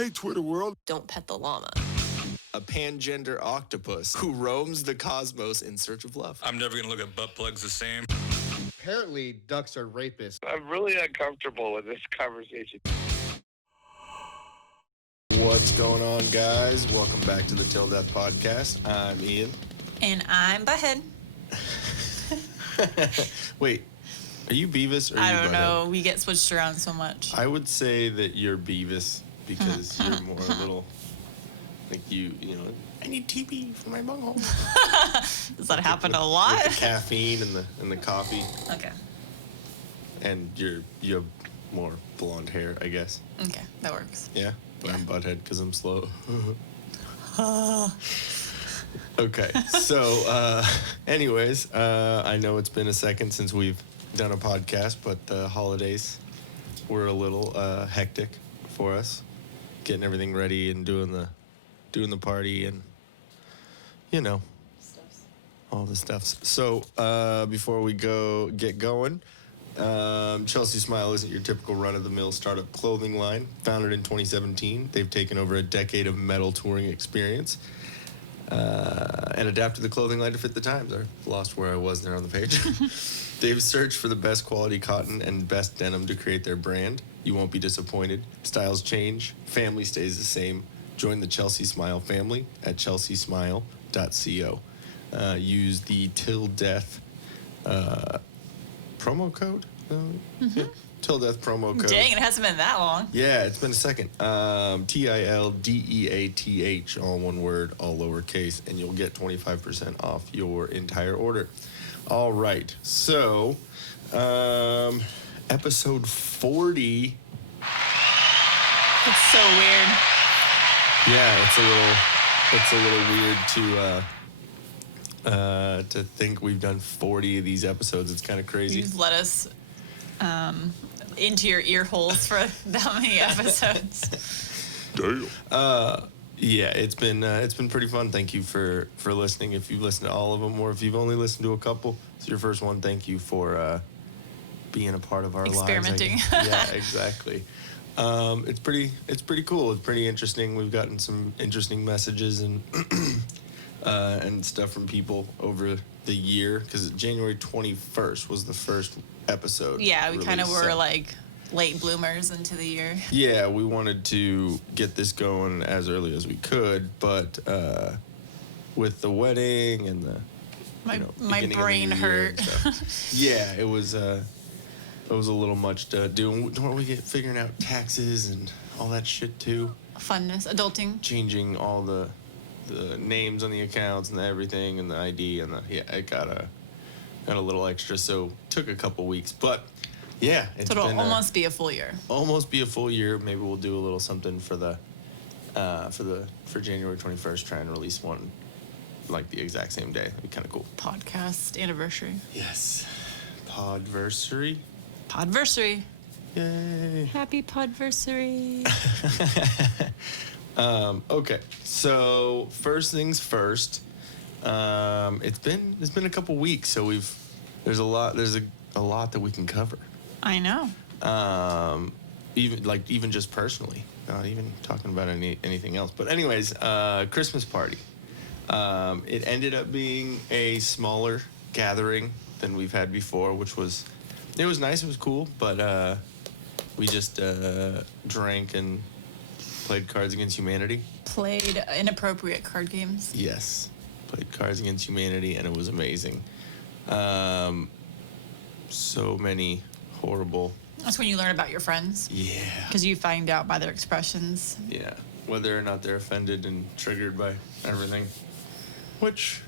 Hey, Twitter world. Don't pet the llama. A pangender octopus who roams the cosmos in search of love. I'm never going to look at butt plugs the same. Apparently, ducks are rapists. I'm really uncomfortable with this conversation. What's going on, guys? Welcome back to the Till Death Podcast. I'm Ian. And I'm Butthead. Wait, are you Beavis or are I you don't Butthead? know. We get switched around so much. I would say that you're Beavis because you're more a little like you know, I need TB for my bunghole. Does that happen a lot? With the caffeine and the coffee. Okay. And you have more blonde hair, I guess. Okay, that works. Yeah? But Yeah. I'm Butthead because I'm slow. Okay, so anyways, I know it's been a second since we've done a podcast, but the holidays were a little hectic for us, getting everything ready and doing the party and, you know, all the stuffs. So before we get going, Chelsea Smile isn't your typical run-of-the-mill startup clothing line. Founded in 2017, they've taken over a decade of metal touring experience and adapted the clothing line to fit the times. I lost where I was there on the page. They've searched for the best quality cotton and best denim to create their brand. You won't be disappointed. Styles change, family stays the same. Join the Chelsea Smile family at chelseasmile.co. Use the Till Death promo code? Yeah. Till Death promo code. Dang, it hasn't been that long. Yeah, it's been a second. TILDEATH, all one word, all lowercase, and you'll get 25% off your entire order. All right, so episode 40. It's so weird. Yeah, it's a little weird to think we've done 40 of these episodes. It's kind of crazy. You've let us into your ear holes for that many episodes. Damn. Yeah, it's been pretty fun. Thank you for listening. If you've listened to all of them, or if you've only listened to a couple, it's your first one. Thank you for being a part of our Experimenting. lives. Yeah, exactly. It's pretty cool. It's pretty interesting. We've gotten some interesting messages and stuff from people over the year, because January 21st was the first episode. Yeah, we kind of released, were so. like late bloomers into the year. Yeah, we wanted to get this going as early as we could, but with the wedding and the My beginning of the brain new year hurt. and stuff. Yeah, it was a little much to do. And don't we get figuring out taxes and all that shit too? Funness, adulting. Changing all the names on the accounts and everything and the ID and it got a little extra, so took a couple weeks, but yeah, it's So it'll been almost be a full year. almost be a full year. Maybe we'll do a little something for January 21st. Try and release one like the exact same day. That'd be kind of cool. Podcast anniversary. Yes, podversary. Podversary. Yay! Happy podversary. Okay, so first things first. It's been a couple weeks, so there's a lot that we can cover. I know. Even just personally, not even talking about anything else. But anyways, Christmas party. It ended up being a smaller gathering than we've had before, which was nice. It was cool, but we just drank and played Cards Against Humanity. Played inappropriate card games. Yes, played Cards Against Humanity, and it was amazing. So many horrible. That's when you learn about your friends. Yeah. Because you find out by their expressions. Yeah, whether or not they're offended and triggered by everything, which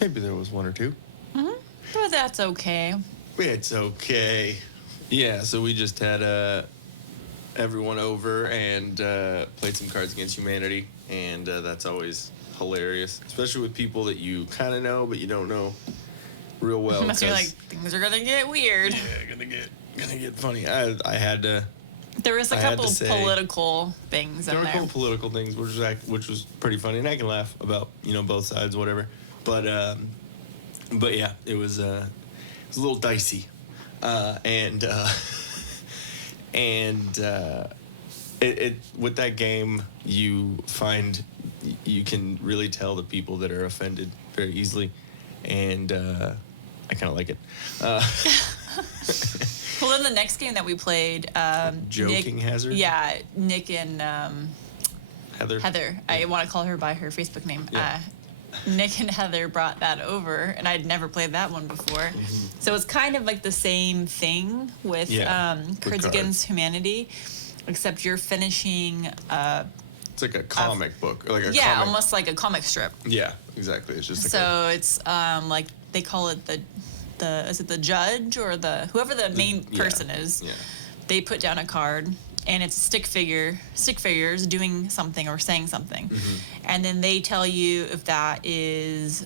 maybe there was one or two. Mm-hmm. But that's okay. It's okay. Yeah, so we just had everyone over and played some Cards Against Humanity, and that's always hilarious, especially with people that you kind of know but you don't know real well. Unless you're like, things are gonna get weird. Yeah, gonna get funny. I had to. There was a couple political things in There were a there. couple political things, which was pretty funny, and I can laugh about both sides, whatever. But yeah, it was a little dicey, and it with that game, you can really tell the people that are offended very easily, and I kind of like it. Well, then the next game that we played, Joking Nick, Hazard? Yeah, Nick and Heather. I want to call her by her Facebook name. Yeah. Nick and Heather brought that over, and I'd never played that one before. So it's kind of like the same thing with with Cards Against Humanity, except you're finishing. It's like a comic book, or like a Yeah, comic. almost like a comic strip. Yeah, exactly. It's just like So it's like they call it the is it the judge or whoever the main person is. Yeah. They put down a card, and it's stick figures doing something or saying something, and then they tell you if that is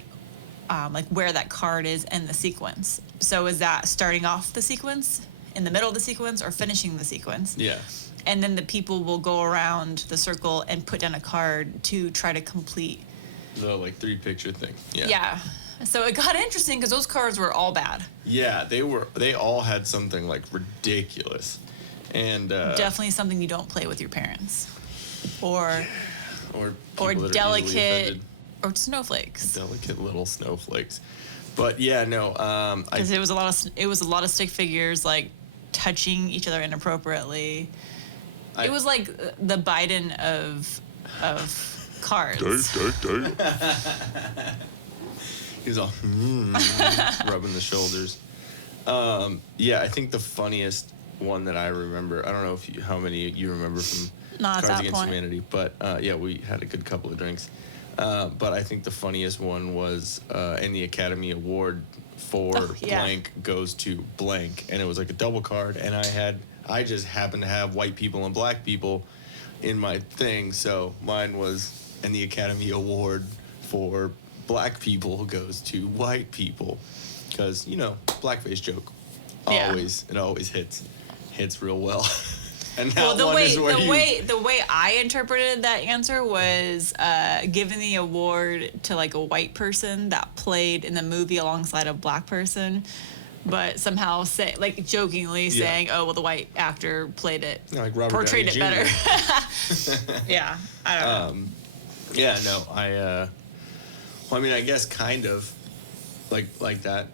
like where that card is in the sequence. So is that starting off the sequence, in the middle of the sequence, or finishing the sequence? Yeah. And then the people will go around the circle and put down a card to try to complete. The like 3-picture thing. Yeah. Yeah. So it got interesting because those cards were all bad. Yeah, they all had something like ridiculous, and Definitely something you don't play with your parents, or or or people that are easily delicate, offended. or snowflakes. Delicate little snowflakes. But yeah, no, Because it was a lot of stick figures like touching each other inappropriately. It was like the Biden of cards. He's all rubbing the shoulders. Yeah, I think the funniest one that I remember. I don't know how many you remember from Not at Cards that Against point. Humanity, but yeah, we had a good couple of drinks. But I think the funniest one was in the Academy Award for blank goes to blank, and it was like a double card, and I just happened to have white people and black people in my thing, so mine was in the Academy Award for black people goes to white people, because blackface joke always hits real well. And that Well, the one is where way I interpreted that answer was giving the award to like a white person that played in the movie alongside a black person, but somehow jokingly saying, "Oh, well, the white actor played it, like Robert portrayed Downey it Jr. better." Yeah, I don't know. Yeah, no, well, I mean, I guess kind of like that,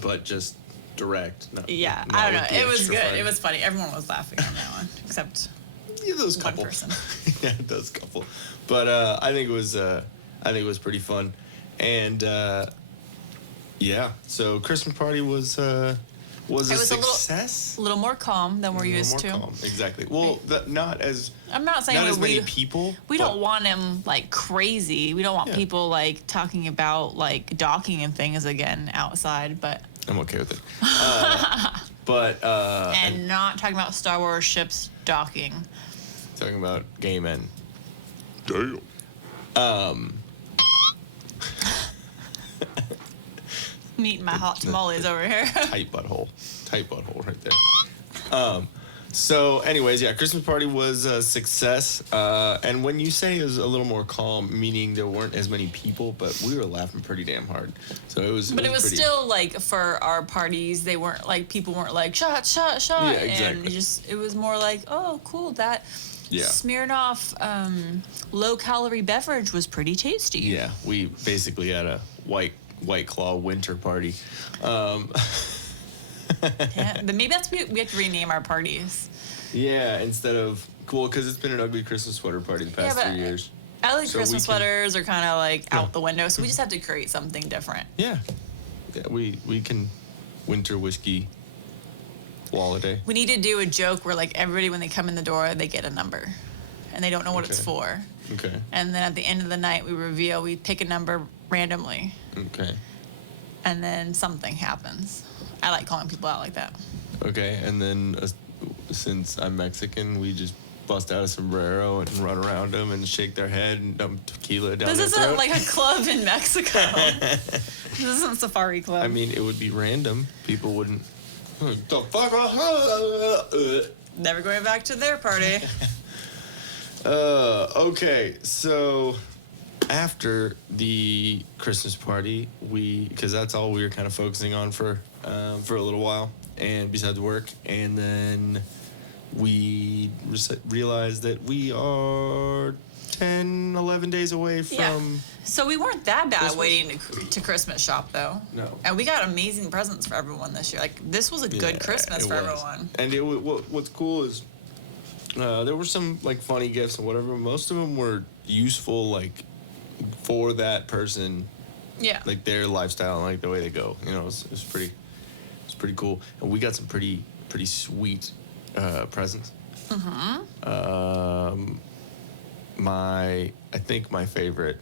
but just direct. Not Yeah, not I don't with know. the It was extra good. fun. It was funny. Everyone was laughing on that one, except Yeah, those one couple. person. Yeah, those couple. But I think it was pretty fun, and yeah. So Christmas party was a success. A little more calm than we're A little used more to. calm. Exactly. Well, not as I'm not saying not as many we people. we but- don't want him like crazy. We don't want Yeah. people like talking about like docking and things again outside, but I'm okay with it. But and not talking about Star Wars ships docking. talking about gay men. Meeting my hot tamales over here. Tight butthole right there. So anyways, yeah, Christmas party was a success. And when you say it was a little more calm, meaning there weren't as many people, but we were laughing pretty damn hard. So it was. But it was pretty, still like for our parties, they weren't like people weren't like shot. Yeah, exactly. And it was more like, oh, cool, that Yeah. Smirnoff low calorie beverage was pretty tasty. Yeah, we basically had a White Claw winter party. Yeah, but maybe we have to rename our parties. Yeah, instead of because it's been an ugly Christmas sweater party the past 3 years. Ugly So Christmas we can- sweaters are kind of like out the window, so we just have to create something different. Yeah, we can winter whiskey holiday. We need to do a joke where like everybody when they come in the door they get a number, and they don't know what it's Okay. for. Okay. And then at the end of the night we pick a number randomly, Okay. and then something happens. I like calling people out like that. Okay, and then since I'm Mexican, we just bust out a sombrero and run around them and shake their head and dump tequila down This their isn't throat. like a club in Mexico. This isn't Safari Club. I mean, it would be random. People wouldn't. The fuck? Never going back to their party. Okay, so after the Christmas party, because that's all we were kind of focusing on for a little while, and besides work, and then we realized that we are 10, 11 days away from. Yeah. So we weren't that bad Christmas? waiting to Christmas shop though. No. And we got amazing presents for everyone this year. Like this was a good Christmas it for was. everyone. And what's cool is there were some like funny gifts and whatever. Most of them were useful, like for that person, Yeah. like their lifestyle and like the way they go. You know, it was pretty cool. And we got some pretty sweet presents. I think my favorite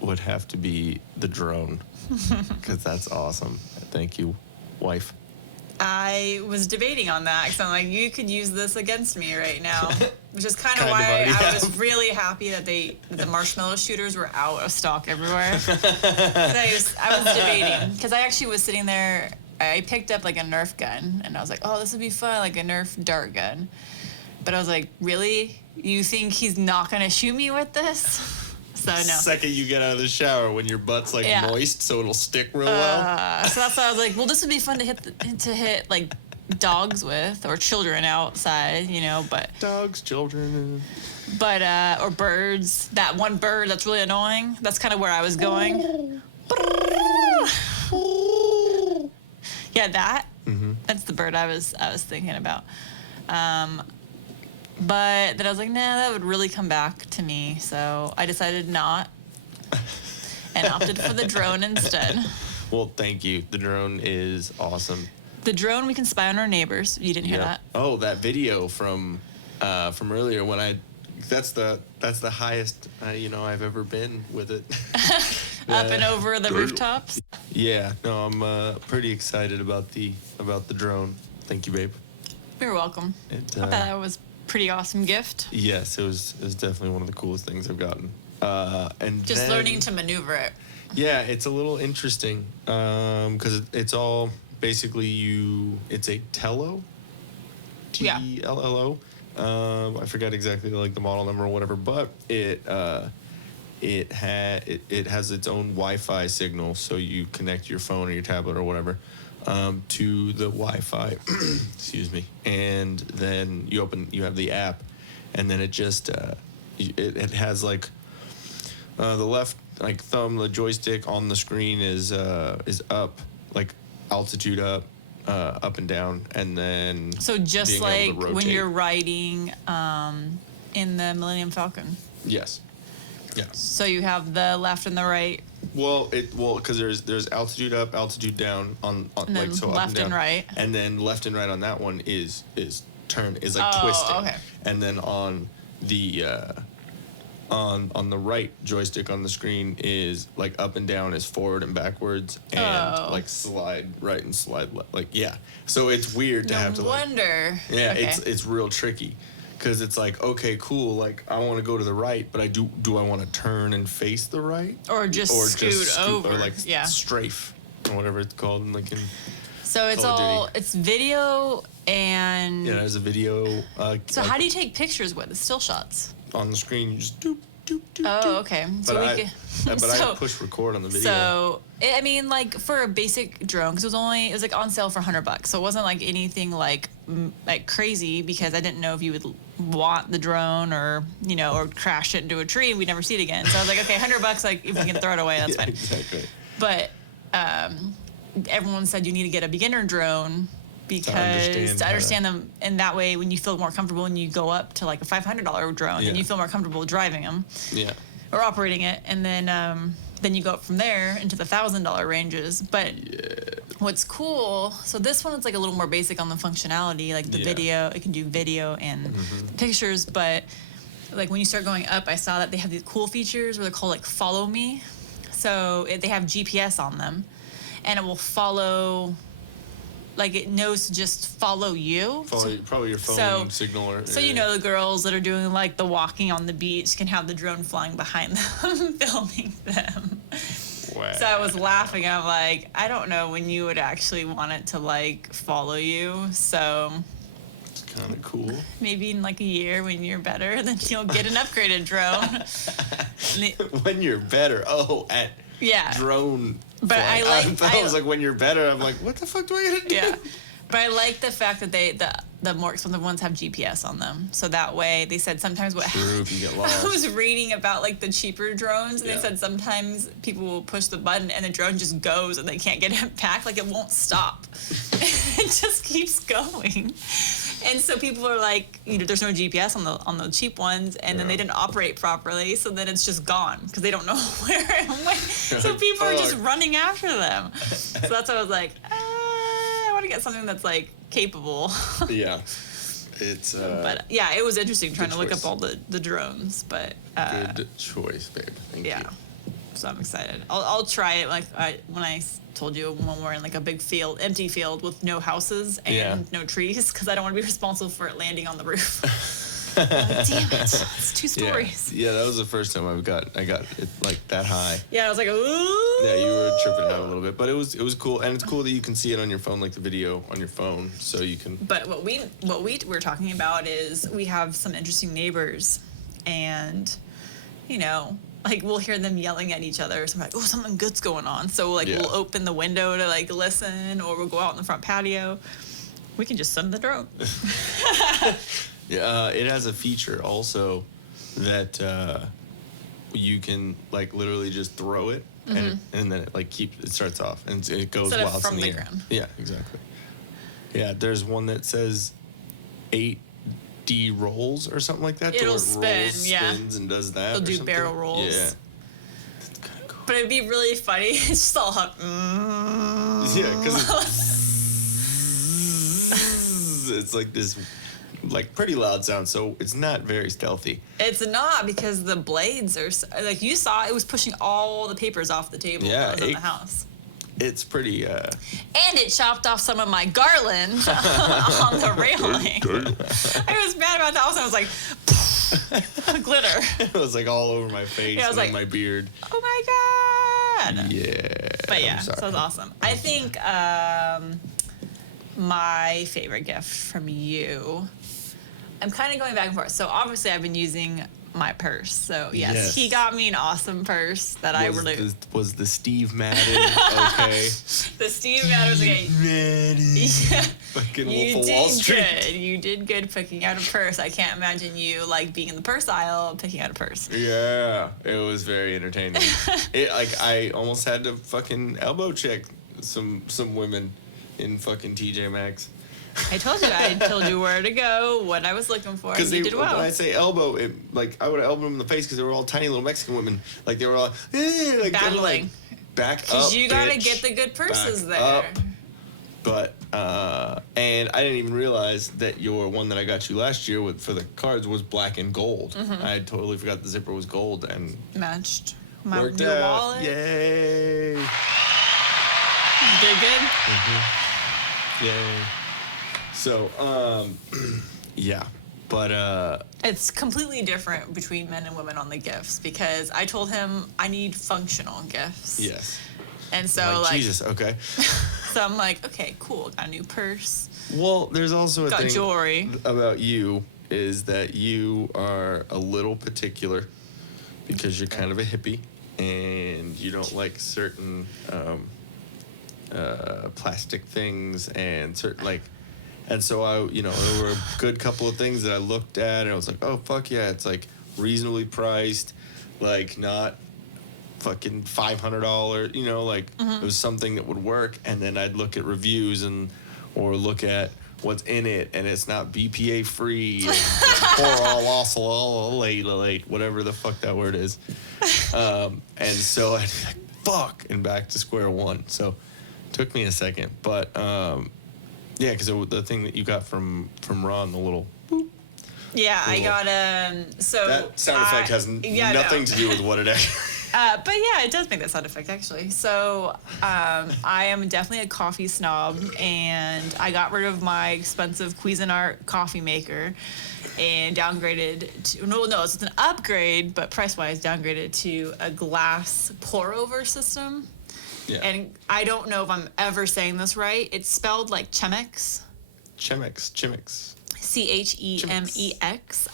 would have to be the drone because that's awesome. Thank you, wife. I was debating on that because I'm like, you could use this against me right now, which is kind of Kind of why already I have. was really happy that the marshmallow shooters were out of stock everywhere. 'Cause I was debating because I actually was sitting there. I picked up like a Nerf gun and I was like, oh, this would be fun, like a Nerf dart gun. But I was like, really? You think he's not gonna shoot me with this? So no. Second you get out of the shower when your butt's like Yeah. moist, so it'll stick real well. So that's why I was like, well, this would be fun to hit like dogs with or children outside, you know, but Dogs, children. or birds. That one bird that's really annoying. That's kind of where I was going. Yeah, that. That's the bird I was thinking about. But then I was like, nah, that would really come back to me. So I decided not and opted for the drone instead. Well, thank you. The drone is awesome. The drone, we can spy on our neighbors. You didn't hear Yeah. that? Oh, that video from earlier when that's the highest I've ever been with it. Up and over the rooftops. Yeah, no, I'm pretty excited about the drone. Thank you, babe. You're welcome. It, I thought that was a pretty awesome gift. Yes, it was definitely one of the coolest things I've gotten. And Just then- learning to maneuver it. Yeah, it's a little interesting because it's all basically it's a Tello, Yeah. Tello. I forget exactly like the model number or whatever, but it has its own Wi-Fi signal, so you connect your phone or your tablet or whatever to the Wi-Fi. Excuse me, and then you have the app, and then it just it has like the left like thumb, the joystick on the screen is up, like altitude up and down, and then So just being able like to when rotate. you're riding in the Millennium Falcon. Yes. Yeah. So you have the left and the right, Well, because there's altitude up, altitude down on and then like so up left and down, and right. and then left and right on that one is like Oh, twisting. okay. And then on the on the right joystick on the screen is like up and down is forward and backwards and Oh. like slide right and slide left. Like yeah. So it's weird to have to No like wonder. yeah, Okay. it's real tricky. Because it's like, okay, cool, like, I want to go to the right, but do I want to turn and face the right? Or just scoot over, Or, like, yeah. strafe, or whatever it's called. Like in, So it's Call of all Duty. it's video and. yeah, there's a video So how do you take pictures with it? Still shots. on the screen, you just doop, doop, doop, Oh, doop. okay. But So I we could. I push record on the video. So I mean, like for a basic drone, because it was like on sale for $100, so it wasn't like anything like crazy because I didn't know if you would want the drone or or crash it into a tree and we'd never see it again. So I was like, okay, $100, like if we can throw it away, that's yeah, fine. exactly. But everyone said you need to get a beginner drone because to understand them, and that way when you feel more comfortable and you go up to like a $500 drone, then Yeah. you feel more comfortable driving them Yeah. or operating it, and then you go up from there into the $1,000 ranges. But what's cool, so this one is like a little more basic on the functionality, like the Yeah. video, it can do video and pictures, but like when you start going up, I saw that they have these cool features where they're called like follow me. So they have GPS on them and it will follow, like it knows to just follow you. Follow, probably your phone So- signal. Or, So the girls that are doing like the walking on the beach can have the drone flying behind them, filming them. Wow. So I was laughing. I'm like, I don't know when you would actually want it to like follow you. So It's kind of cool. maybe in like a year when you're better, then you'll get an upgraded drone. When you're better. Oh, at Yeah. drone. But I flight. like- I thought I- it was like when you're better. I'm like, what the fuck do I gotta do? Yeah. But I like the fact that the more expensive ones have GPS on them. So that way, they said sometimes what True, if you get lost. I was reading about like the cheaper drones, and Yeah. they said sometimes people will push the button and the drone just goes and they can't get it back. Like it won't stop. It just keeps going. And so people are like, there's no GPS on the cheap ones, and then they didn't operate properly, so then it's just gone because they don't know where and when. So people are just running after them. So that's why I was like, I want to get something that's like capable. Yeah. It's But yeah, it was interesting trying to look choice. up all the drones. But good choice, babe. Thank yeah, you. so I'm excited. I'll try it when I told you when we're in like a big field, empty field with no houses and no trees, because I don't want to be responsible for it landing on the roof. Like, damn it, it's 2 stories. Yeah, that was the first time I got it like that high. Yeah, I was like, ooh. Yeah, you were tripping out a little bit, but it was cool, and it's cool that you can see it on your phone, like the video on your phone, so you can. But what we were talking about is we have some interesting neighbors, and like we'll hear them yelling at each other. So I'm like, oh, something good's going on. So like we'll open the window to like listen, or we'll go out in the front patio. We can just send the drone. Yeah, it has a feature also that you can like literally just throw it, and then it like it starts off and it goes Instead of while it's from in the the air. ground. Yeah, exactly. Yeah, there's one that says 8D rolls or something like that. It'll so it spin, yeah. spins and does that. It'll or do something. barrel rolls. Yeah. That's kind of cool. But it'd be really funny. It's just all Yeah, because it's like this, like pretty loud sound. So it's not very stealthy. It's not, because the blades are like you saw. It was pushing all the papers off the table that was in the house. It's pretty. And it chopped off some of my garland on the railing. I was mad about that. Also, I was like, glitter. It was like all over my face Yeah, I was and like, my beard. Oh my god. Yeah. But yeah, I'm so sorry. it was awesome. I think my favorite gift from you, I'm kind of going back and forth. So obviously I've been using my purse. So yes. He got me an awesome purse that I really... Was the Steve Madden okay? The Steve Madden was okay. Yeah. Fucking You Wolf of Wall did Street. good. You did good picking out a purse. I can't imagine you like being in the purse aisle picking out a purse. Yeah, it was very entertaining. I almost had to fucking elbow check some women in fucking TJ Maxx. I told you where to go, what I was looking for, and Because you did well. when I say elbow, I would have elbowed them in the face because they were all tiny little Mexican women. Like they were all like Battling. Back up, Because you gotta bitch. get the good purses Back there. up. But and I didn't even realize that your one that I got you last year for the cards was black and gold. Mm-hmm. I totally forgot the zipper was gold and Matched my worked new out. wallet. Yay! Did good? Yay! So yeah, but It's completely different between men and women on the gifts, because I told him I need functional gifts. yes. And so Jesus, okay. so I'm like, okay, cool, got a new purse. Well, there's also a Got thing jewelry. about you is that you are a little particular because you're kind of a hippie and you don't like certain plastic things and certain and so there were a good couple of things that I looked at and I was like, oh fuck yeah, it's like reasonably priced, like not fucking $500, it was something that would work. And then I'd look at reviews or look at what's in it, and it's not BPA free, or whatever the fuck that word is. And so I'd be like, fuck, and back to square one. So it took me a second, but yeah, because the thing that you got from Ron, the little boop. Yeah, I got so That sound effect has nothing to do with what it actually. But yeah, it does make that sound effect actually. So I am definitely a coffee snob, and I got rid of my expensive Cuisinart coffee maker and downgraded to it's an upgrade, but price wise downgraded to a glass pour over system. Yeah. And I don't know if I'm ever saying this right. It's spelled like Chemex. Chemex. Chemex.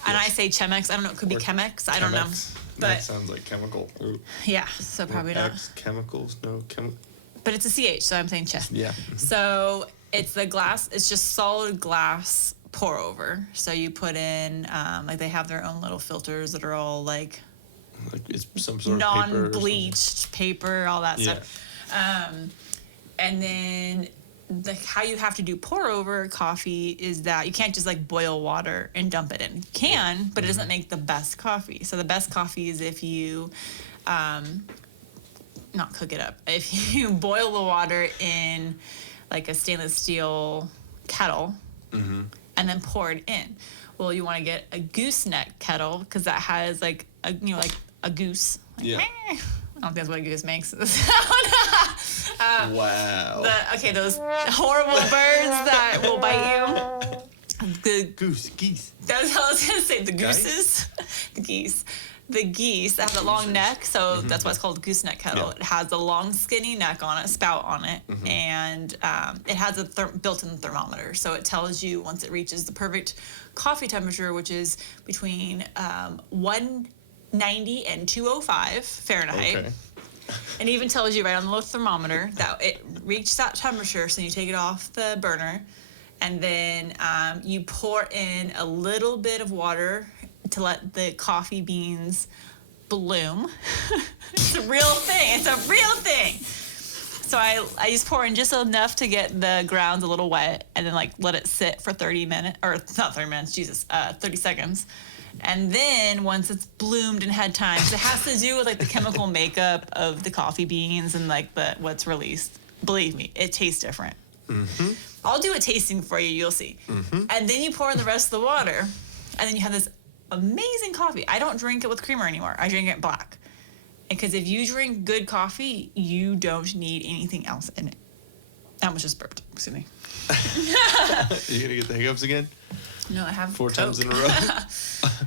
And I say Chemex. I don't know. It could be Or Chemex. I don't know. That But sounds like chemical. yeah, so probably not. X chemicals, no chemical. But it's a CH, so I'm saying Che. Yeah. So it's the glass. It's just solid glass pour over. So you put in, like they have their own little filters that are all like it's some sort of paper. non-bleached paper, all that Yeah. stuff. And then how you have to do pour over coffee is that you can't just like boil water and dump it in. You can, but it doesn't make the best coffee. So the best coffee is if you, not cook it up, if you boil the water in like a stainless steel kettle and then pour it in. Well, you want to get a gooseneck kettle because that has like a, like a goose. Like, Yeah. meh. I don't think that's what a goose makes. Wow. Those horrible birds that will bite you. Geese. That's what I was gonna say. The Geese? gooses, the geese that have a long neck, so that's why it's called a gooseneck kettle. Yeah. It has a long, skinny neck on it, spout on it, and it has a built-in thermometer, so it tells you once it reaches the perfect coffee temperature, which is between 190 and 205 Fahrenheit. Okay. And it even tells you right on the little thermometer that it reached that temperature, so you take it off the burner, and then you pour in a little bit of water to let the coffee beans bloom. It's a real thing. It's a real thing. So I just pour in just enough to get the grounds a little wet, and then like let it sit for 30 minutes, or not 30 minutes, 30 seconds. And then once it's bloomed and had time, 'cause it has to do with like the chemical makeup of the coffee beans and like what's released. Believe me, it tastes different. I'll do a tasting for you, you'll see. And then you pour in the rest of the water, and then you have this amazing coffee. I don't drink it with creamer anymore. I drink it black. Because if you drink good coffee, you don't need anything else in it. That was just burped. Excuse me. You gonna get the hiccups again? No, I have 4 times in a Coke. row?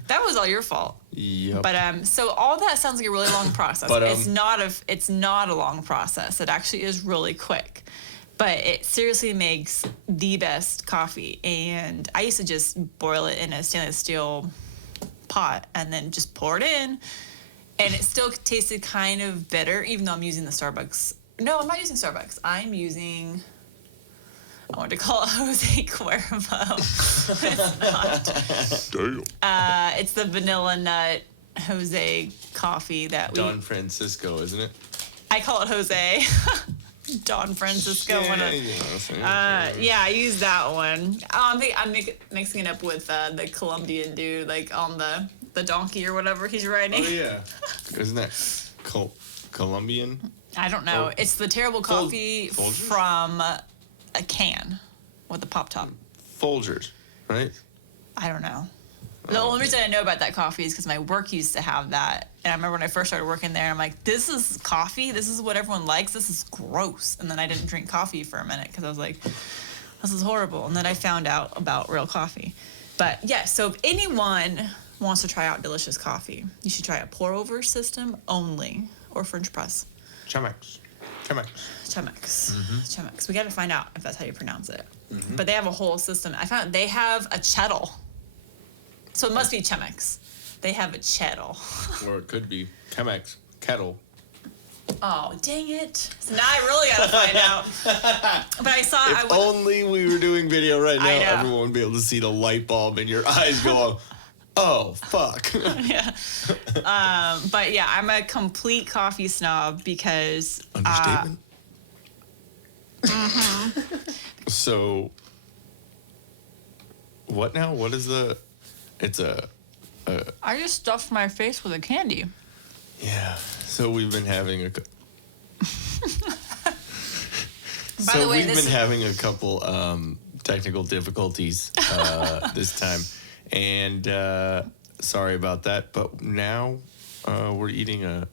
That was all your fault. Yep. But so all that sounds like a really long process. But, it's not a long process. It actually is really quick. But it seriously makes the best coffee. And I used to just boil it in a stainless steel pot and then just pour it in. And it still tasted kind of bitter, even though I'm using the Starbucks. No, I'm not using Starbucks. I'm using, I wanted to call it Jose Cuervo. It's not. Damn. It's the vanilla nut Jose coffee that we. Don Francisco, isn't it? I call it Jose. Don Francisco. Yeah, I use that one. I'm mixing it up with the Colombian dude, like on the donkey or whatever he's riding. Oh, yeah. Isn't that Colombian? I don't know. Oh. It's the terrible coffee Folgers? from a can with a pop top. Folgers, right? I don't know. The only reason I know about that coffee is because my work used to have that. And I remember when I first started working there, I'm like, this is coffee? This is what everyone likes? This is gross. And then I didn't drink coffee for a minute because I was like, this is horrible. And then I found out about real coffee. But yeah, so if anyone wants to try out delicious coffee, you should try a pour-over system only or French press. Chemex. Chemex. We got to find out if that's how you pronounce it. But they have a whole system. I found they have a chettle. So it must be Chemex. They have a chettle. Or it could be Chemex. Kettle. Oh, dang it. So now I really got to find out. But I saw... If only we were doing video right now, I know. everyone would be able to see the light bulb in your eyes go off. Oh, fuck. Yeah. But yeah, I'm a complete coffee snob because... Understatement. So, what now? What is the... It's a... I just stuffed my face with a candy. Yeah. So we've been having a... By the way, we've this been is- having a couple technical difficulties this time. And sorry about that. But now we're eating a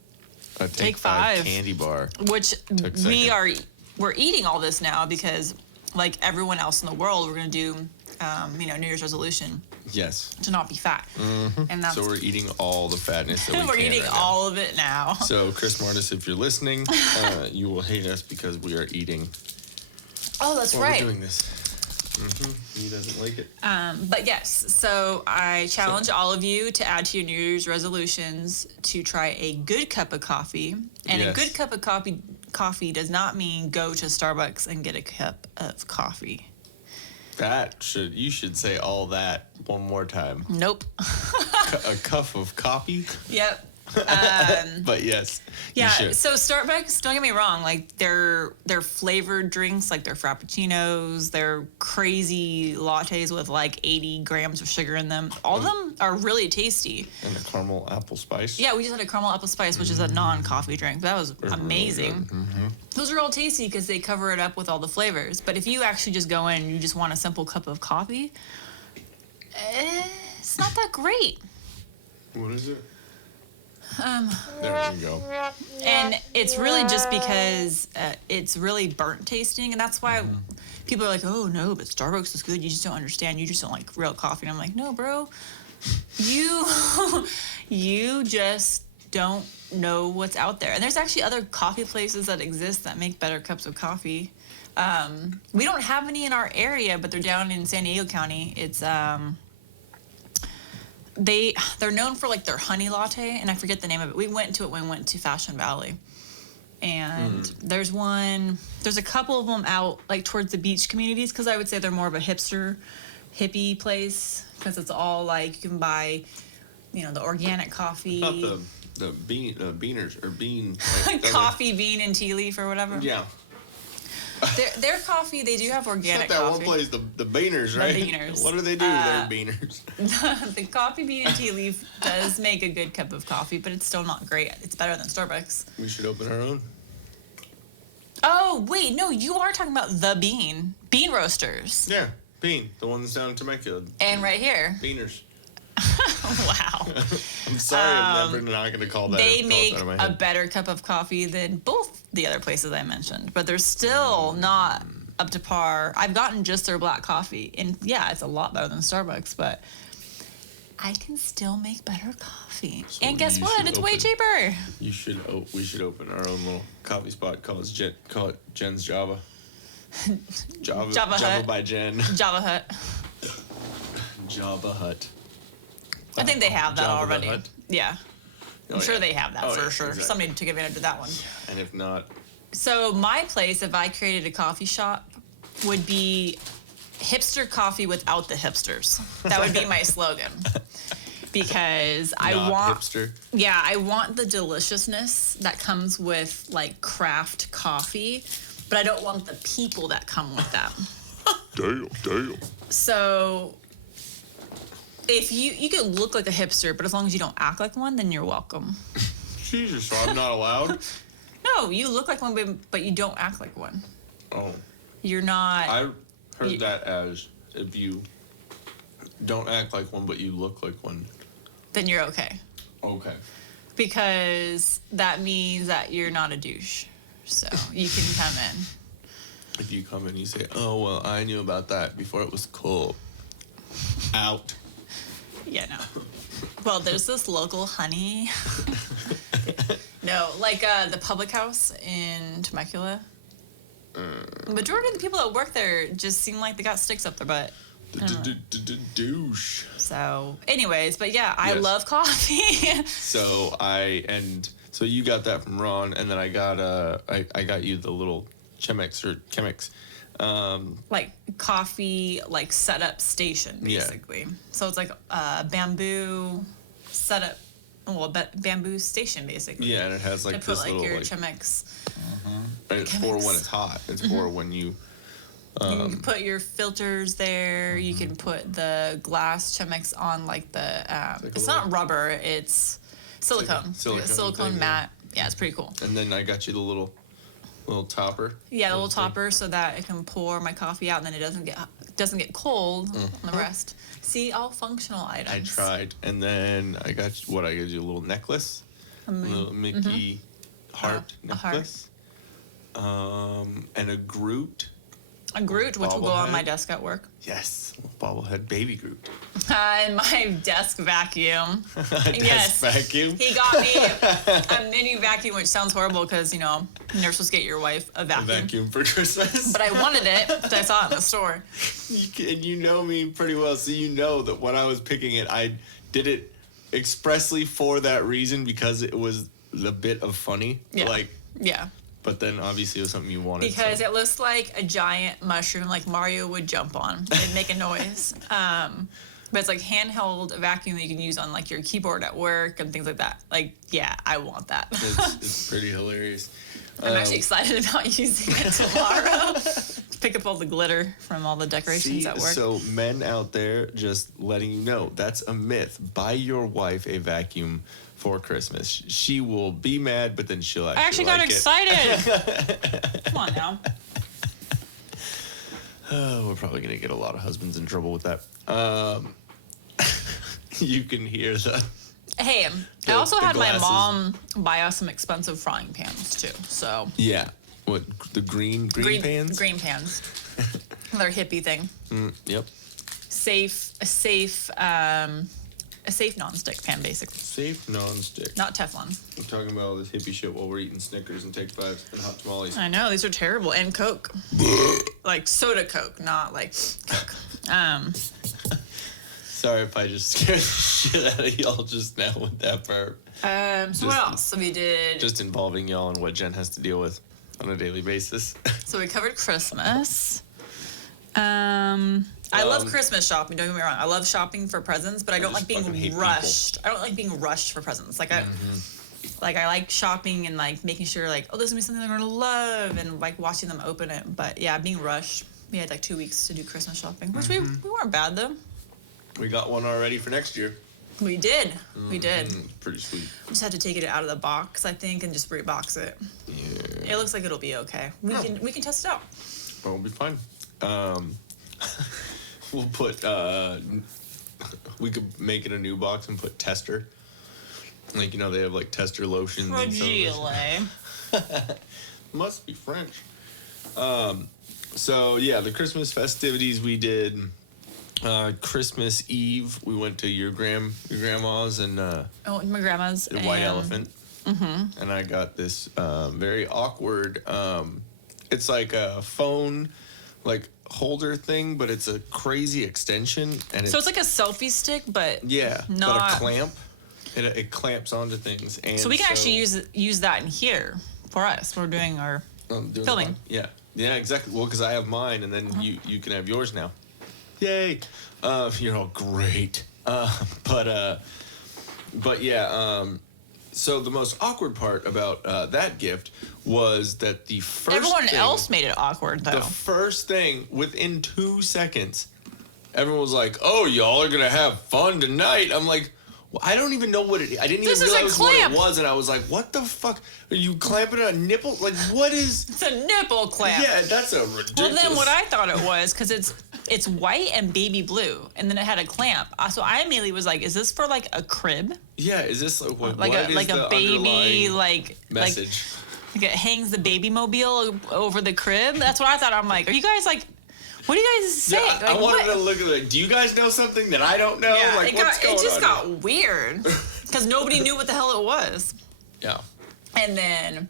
Take 5 candy bar. Which Took second. we're eating all this now because, like everyone else in the world, we're going to do, New Year's resolution Yes. to not be fat. And that's... So we're eating all the fatness that we we're can eating right now. all of it now. So, Chris Martis, if you're listening, you will hate us because we are eating Oh, that's while right. we're doing this. He doesn't like it. But yes, so I challenge all of you to add to your New Year's resolutions to try a good cup of coffee. And Yes. a good cup of coffee does not mean go to Starbucks and get a cup of coffee. You should say all that one more time. Nope. A cup of coffee? Yep. But yes, Yeah, you should. so Starbucks, don't get me wrong, like their flavored drinks, like their frappuccinos, their crazy lattes with like 80 grams of sugar in them, all of them are really tasty. And a caramel apple spice. Yeah, we just had a caramel apple spice, which is a non-coffee drink. That was amazing. Really Those are all tasty because they cover it up with all the flavors. But if you actually just go in and you just want a simple cup of coffee, it's not that great. What is it? There we go. And it's really just because it's really burnt tasting, and that's why people are like, "Oh no, but Starbucks is good. You just don't understand. You just don't like real coffee." And I'm like, "No, bro, you just don't know what's out there." And there's actually other coffee places that exist that make better cups of coffee. We don't have any in our area, but they're down in San Diego County. It's they're known for like their honey latte, and I forget the name of it. We went to it when we went to Fashion Valley, and there's a couple of them out like towards the beach communities, because I would say they're more of a hippie place, because it's all like you can buy, the organic coffee, Not the beaners or bean like, coffee bean and tea leaf or whatever. Yeah. Their coffee, they do have organic Except that coffee. one place, the beaners, right? beaners. What do they do? They're beaners. The coffee bean and tea leaf does make a good cup of coffee, but it's still not great. It's better than Starbucks. We should open our own. Oh, wait, no, you are talking about the bean roasters. Yeah, bean. The one that's down in Temecula. And right here. Beaners. Wow. I'm sorry, I'm never not going to call that. They call it make out of my a head. better cup of coffee than both the other places I mentioned, but they're still not up to par. I've gotten just their black coffee, and yeah, it's a lot better than Starbucks, but I can still make better coffee. So and guess you what? should It's way open- cheaper. We should open our own little coffee spot. Call it Jen's Java. Java Java Hut. by Jen. Java Hut. Java Hut. I think they have that Java already. Hut? Yeah. I'm Oh, sure yeah. they have that Oh, for yeah, sure. exactly. Somebody took advantage of that one. And if not, So my place, if I created a coffee shop, would be hipster coffee without the hipsters. That would be my slogan. Because I not want hipster. Yeah, I want the deliciousness that comes with like craft coffee, but I don't want the people that come with that. Damn. So if you could look like a hipster, but as long as you don't act like one, then you're welcome. Jesus, so I'm not allowed? No, you look like one, but you don't act like one. Oh. You're not. I heard You- that as if you don't act like one, but you look like one. Then you're okay. Okay. Because that means that you're not a douche. So you can come in. If you come in and you say, oh, well, I knew about that before it was cool. Out. Yeah, no. Well, there's this local honey. No, like the public house in Temecula. The majority of the people that work there just seem like they got sticks up their butt. Douche. So, anyways, but yeah, I Yes. love coffee. So you got that from Ron, and then I got you the little Chemex. Like coffee, like setup station, Yeah. basically. So it's like a bamboo setup, bamboo station, basically. Yeah, and it has To like put this like little your like, Chemex. and it's for when it's hot. It's for when you. You can put your filters there. You can put the glass Chemex on like the. It's not rubber. It's silicone. silicone Silicone thing, mat. Yeah, it's pretty cool. And then I got you the little topper. Yeah, the little thing. topper so that it can pour my coffee out and then it doesn't get cold on the rest. See, all functional items. I tried, and then I got you a little necklace, a little Mickey heart a heart. necklace, and a Groot. A Groot, which will go on Bobblehead. my desk at work. Yes, bobblehead baby Groot. And my desk vacuum. Yes. Vacuum. He got me a mini vacuum, which sounds horrible because, you're never supposed to get your wife a A vacuum. vacuum for Christmas. But I wanted it because I saw it in the store. You know me pretty well, so you know that when I was picking it, I did it expressly for that reason, because it was a bit of funny. Yeah. Like, Yeah. But then obviously it was something you wanted. Because it looks like a giant mushroom like Mario would jump on. It'd make a noise. But it's like handheld vacuum that you can use on like your keyboard at work and things like that. Like, yeah, I want that. It's pretty hilarious. I'm actually excited about using it tomorrow. Pick up all the glitter from all the decorations at work. So men out there, just letting you know, that's a myth. Buy your wife a vacuum for Christmas. She will be mad, but then she'll actually got like excited. Come on now. We're probably going to get a lot of husbands in trouble with that. You can hear the... Hey, I also had my glasses. mom buy us some expensive frying pans too. So Yeah. What, the green pans? Green pans. They're hippie thing. Yep. A safe nonstick pan, basically. Safe non-stick. Not Teflon. I'm talking about all this hippie shit while we're eating Snickers and Take Fives and hot tamales. I know, these are terrible. And Coke. Like soda Coke, not like Coke. Sorry if I just scared the shit out of y'all just now with that burp. So what else? So we did... Just involving y'all and what Jen has to deal with on a daily basis. So we covered Christmas. I love Christmas shopping, don't get me wrong. I love shopping for presents, but I don't like just fucking hate being rushed. I don't like being rushed for presents. Like I like shopping and like making sure like, oh, this is gonna be something they're gonna love and like watching them open it. But yeah, being rushed. We had like 2 weeks to do Christmas shopping, which we weren't bad though. We got one already for next year. We did. We did. Pretty sweet. We just had to take it out of the box, I think, and just rebox it. Yeah. It looks like it'll be okay. We can test it out. Well, we'll be fine. We'll put, we could make it a new box and put tester. Like, you know, they have like tester lotions and stuff. Must be French. So yeah, the Christmas festivities we did. Christmas Eve, we went to your grandma's and My grandma's. the White Elephant. Mm-hmm. And I got this very awkward. It's like a phone, like holder thing, but it's a crazy extension, and So it's like a selfie stick, but but not a clamp. It clamps onto things, and so we can actually use that in here for us. We're doing our filming. Yeah, exactly. Well, because I have mine, and then you can have yours now. Yay! You're all great. But yeah. So the most awkward part about that gift was that the first Everyone thing, else made it awkward though. the first thing within 2 seconds, everyone was like, "Oh, y'all are gonna have fun tonight." I'm like, well, I don't even know what it. I didn't This even is a realize what clamp. it was, and I was like, "What the fuck? Are you clamping a nipple? Like, what is?" It's a nipple clamp. Yeah, that's a ridiculous. Well, then what I thought it was, because it's white and baby blue, and then it had a clamp. So I immediately was like, "Is this for like a crib? Yeah, is this like what? Like what a is like the a baby underlying like message? like it hangs the baby mobile over the crib?" That's what I thought. I'm like, "Are you guys like? What are you guys saying?" Yeah, I wanted to look at it. Do you guys know something that I don't know? Yeah, like, what's going it just on got weird because nobody knew what the hell it was. Yeah. And then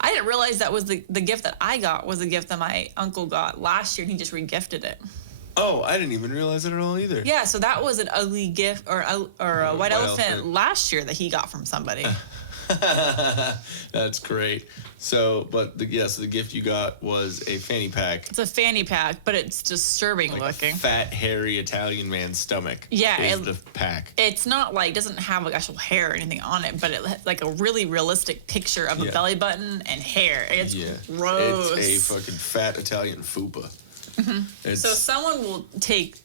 I didn't realize that was the gift that I got was a gift that my uncle got last year, and he just regifted it. Oh, I didn't even realize it at all either. Yeah, so that was an ugly gift or a white elephant last year that he got from somebody. That's great. So, but the gift you got was a fanny pack. It's a fanny pack, but it's disturbing Like looking. a fat, hairy Italian man's stomach. Yeah, is the pack. It's not like doesn't have like actual hair or anything on it, but it like a really realistic picture of a belly button and hair. It's gross. It's a fucking fat Italian fupa. Mm-hmm. So someone will take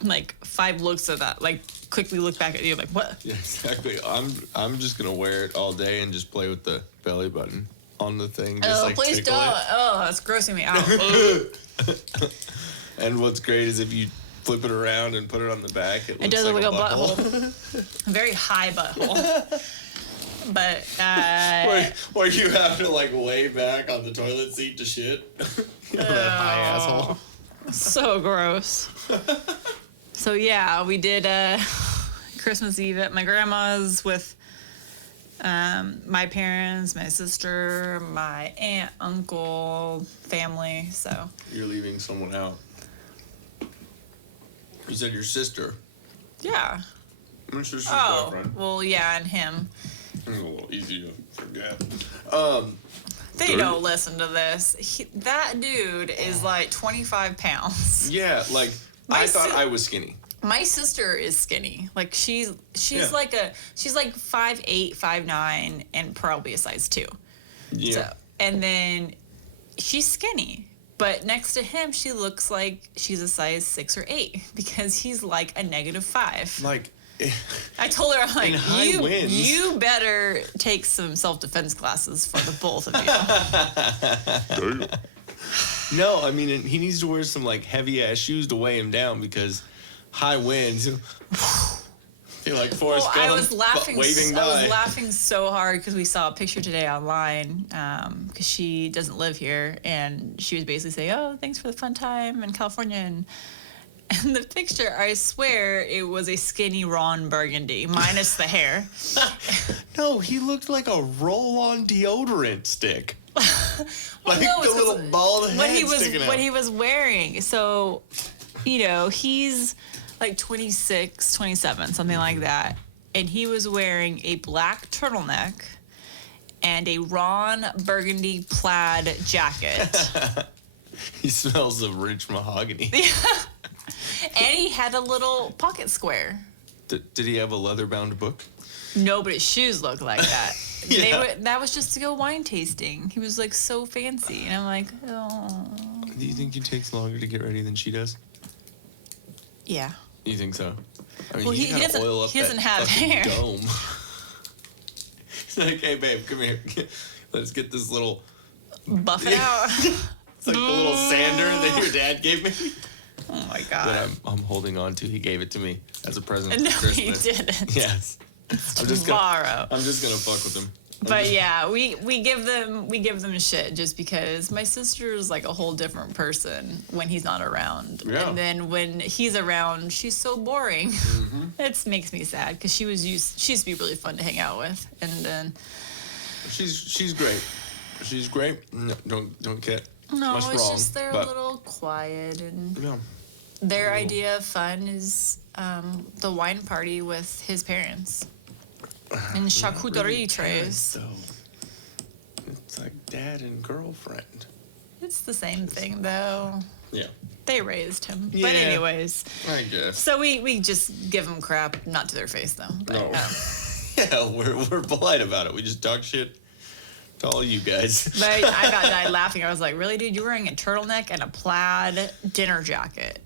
like 5 looks at that, like quickly look back at you, like what? Yeah, exactly. I'm just gonna wear it all day and just play with the belly button on the thing. Just like please tickle don't. it. Oh, that's grossing me out. And what's great is if you flip it around and put it on the back, it It does look like like a butthole. A very high butthole. But where you have to like lay back on the toilet seat to shit. High asshole. So gross. So yeah, we did Christmas Eve at my grandma's with my parents, my sister, my aunt, uncle, family. So You're leaving someone out. You said your sister. yeah. My sister's Oh, boyfriend. well, yeah, and him. It's a little easy to forget. They don't listen to this. That dude is like 25 pounds. Yeah, like I thought I was skinny. My sister is skinny. Like she's Yeah. like 5'8", 5'9", and probably a size 2. Yeah. So, and then she's skinny. But next to him, she looks like she's a size 6 or 8 because he's like a -5. Like, I told her, I'm like, in high winds. you better take some self-defense classes for the both of you. no, I mean, he needs to wear some like heavy ass shoes to weigh him down because high winds. Feel like Forrest Gump, I was laughing. waving by. I was laughing so hard because we saw a picture today online because she doesn't live here, and she was basically saying, "Oh, thanks for the fun time in California." And the picture, I swear, it was a skinny Ron Burgundy minus the hair. No, he looked like a roll-on deodorant stick. Like no, the little bald head sticking out. what he was wearing. So, he's like 26, 27, something like that. And he was wearing a black turtleneck and a Ron Burgundy plaid jacket. He smells of rich mahogany. And he had a little pocket square. Did he have a leather-bound book? No, but his shoes looked like that. Yeah. That was just to go wine tasting. He was like so fancy. And I'm like, oh. Do you think he takes longer to get ready than she does? Yeah. You think so? I mean, Well, he's he gotta doesn't- oil up he doesn't that have fucking hair. dome. He's like, hey, babe, come here. Let's get this little... Buff it out. It's like the little sander that your dad gave me. Oh my That God. I'm holding on to. He gave it to me as a present No, for he Christmas. didn't. Yes. I'm just Tomorrow. gonna fuck with him. But yeah, we give them shit just because my sister is like a whole different person when he's not around. Yeah. And then when he's around, she's so boring. Mm-hmm. It makes me sad because she used to be really fun to hang out with. And then She's great. She's great. No, don't get no, much it's wrong. just they're a but, little quiet, and Yeah. their idea of fun is the wine party with his parents and charcuterie trays. So it's like dad and girlfriend. It's the same thing though. Yeah. They raised him. Yeah. But anyways, I guess. so we just give them crap, not to their face though. But, No. Yeah, we're polite about it. We just talk shit to all you guys. but I about died laughing. I was like, really, dude? You're wearing a turtleneck and a plaid dinner jacket.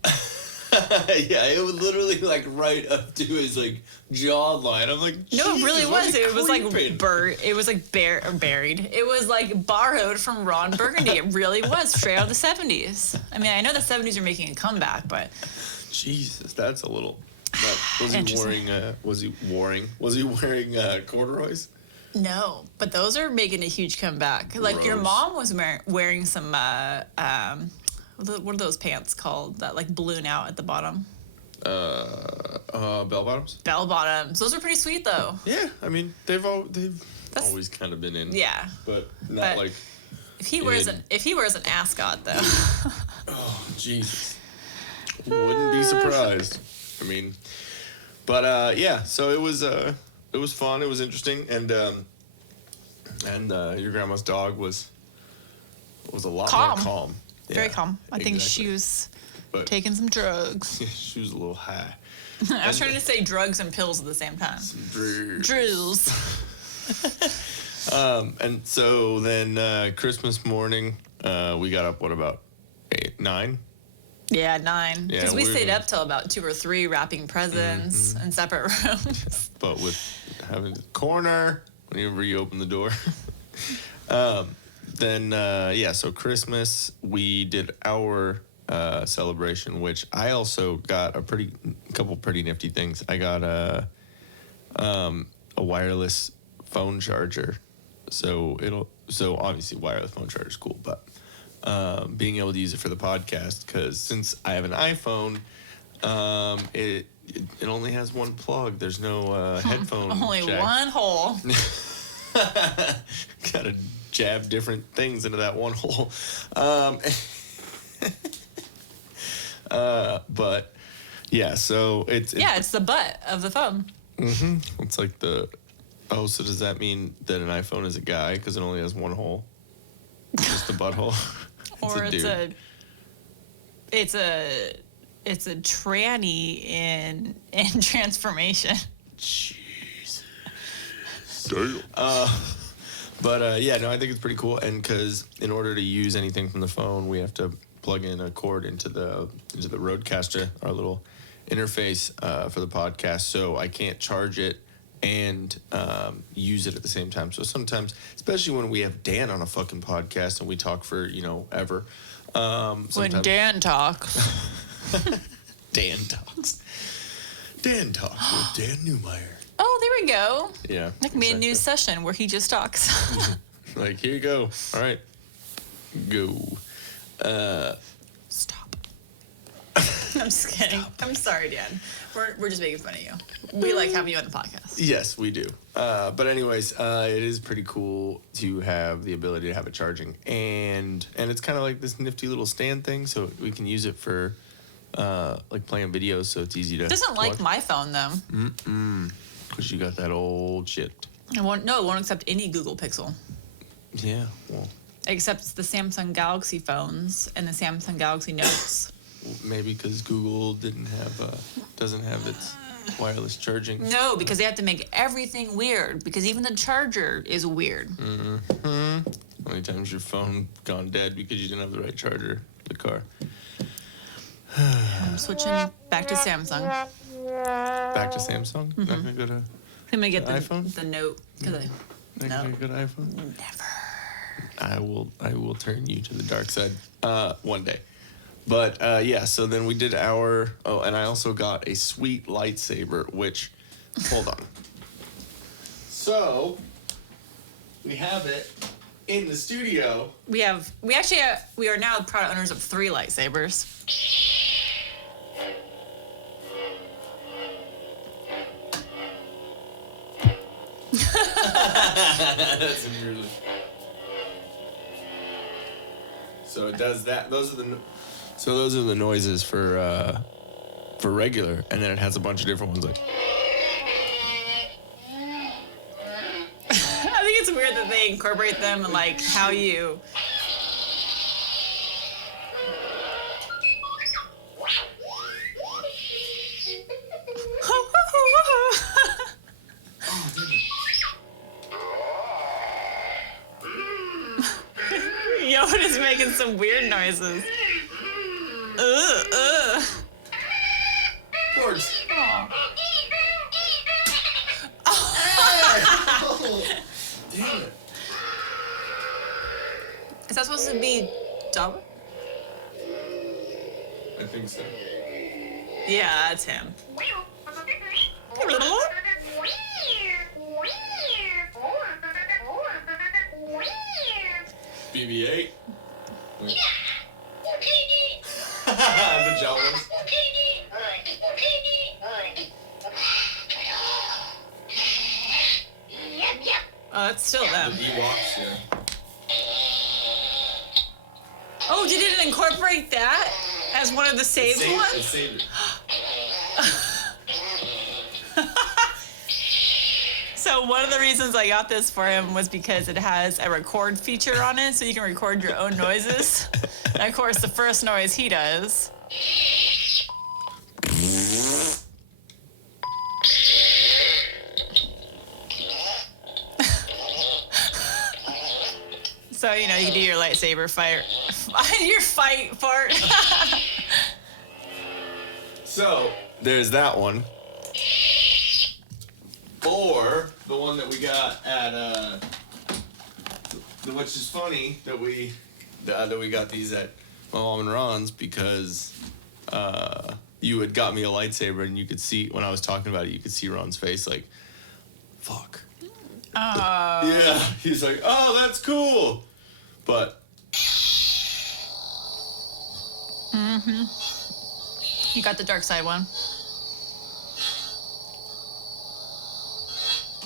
Yeah, it was literally like right up to his like jawline. I'm like, No, it really Jesus, what was. are you It was like creeping? it was like buried. It was like borrowed from Ron Burgundy. It really was straight out of the 70s. I mean, I know the 70s are making a comeback, but Jesus, that's a little. Was he Interesting. wearing? Was he wearing corduroys? no. But those are making a huge comeback. Like your Gross. mom was wearing some what are those pants called that like balloon out at the bottom? Bell bottoms. Bell bottoms. Those are pretty sweet though. Yeah, I mean they've That's- always kind of been in. Yeah. but not But- like. If he wears an ascot though. Oh Jesus! Wouldn't be surprised. I mean, but yeah. So it was fun. It was interesting, and your grandma's dog was a lot Calm. more calm. Very Yeah, calm. I think exactly. she was But taking some drugs. she was a little high. I was trying to say drugs and pills at the same time. Drills. And so then Christmas morning, we got up. What about 8, 9? Yeah, 9. Yeah, Because we we're stayed gonna- up till about 2 or 3 wrapping presents in separate rooms. But with having the corner whenever you open the door. Then so Christmas we did our celebration, which I also got a couple pretty nifty things. I got a wireless phone charger, so obviously wireless phone charger is cool, but being able to use it for the podcast, because since I have an iPhone, it only has one plug. There's no headphone. Only jack. one hole. Gotta jab different things into that one hole. But yeah, so it's the butt of the phone. it's like so does that mean that an iPhone is a guy because it only has one hole? Just the butthole. Or it's a dude. it's a tranny in transformation. Jesus. Damn. But yeah, no, I think it's pretty cool. And because in order to use anything from the phone, we have to plug in a cord into the Rodecaster, our little interface for the podcast. So I can't charge it and use it at the same time. So sometimes, especially when we have Dan on a fucking podcast and we talk for ever. When Dan talks. Dan talks. Dan talks with Dan Newmeyer. Oh, there we go. Yeah. That can be a new session where he just talks. Like, here you go. All right. Go. Stop. I'm just kidding. I'm sorry, Dan. We're just making fun of you. We like having you on the podcast. Yes, we do. But anyways, it is pretty cool to have the ability to have it charging. And it's kind of like this nifty little stand thing, so we can use it for like playing videos, so it's easy to It doesn't like watch. my phone, though. Because you got that old shit. It won't accept any Google Pixel. Yeah, well, Except the Samsung Galaxy phones and the Samsung Galaxy Notes. maybe because Google doesn't have its wireless charging. No, because they have to make everything weird. Because even the charger is weird. How many times your phone gone dead because you didn't have the right charger in the car? I'm switching back to Samsung. Back to Samsung? Not gonna go to I'm gonna get the iPhone? The Note. not gonna go to iPhone? Never. I will turn you to the dark side one day. But yeah, so then we did and I also got a sweet lightsaber, which, hold on. So we have it in the studio. We are now proud owners of 3 lightsabers. That's really. So it does that. Those are the noises for regular, and then it has a bunch of different ones like. I think it's weird that they incorporate them in like how you. Yoda's making some weird noises. Words. Damn it. Is that supposed to be double? I think so. Yeah, that's him. BB-8. The Jawas. Oh, that's still The them. Ewoks, yeah. Oh, did it incorporate that as one of the saved ones? Saved it. So one of the reasons I got this for him was because it has a record feature on it, so you can record your own noises. And of course, the first noise he does. So, you can do your lightsaber fire. Your fight fart. So, there's that one. Or the one that we got at, which is funny that we got these at my mom and Ron's because you had got me a lightsaber and you could see, when I was talking about it, you could see Ron's face like, fuck. Yeah, he's like, oh, that's cool. But. You got the dark side one.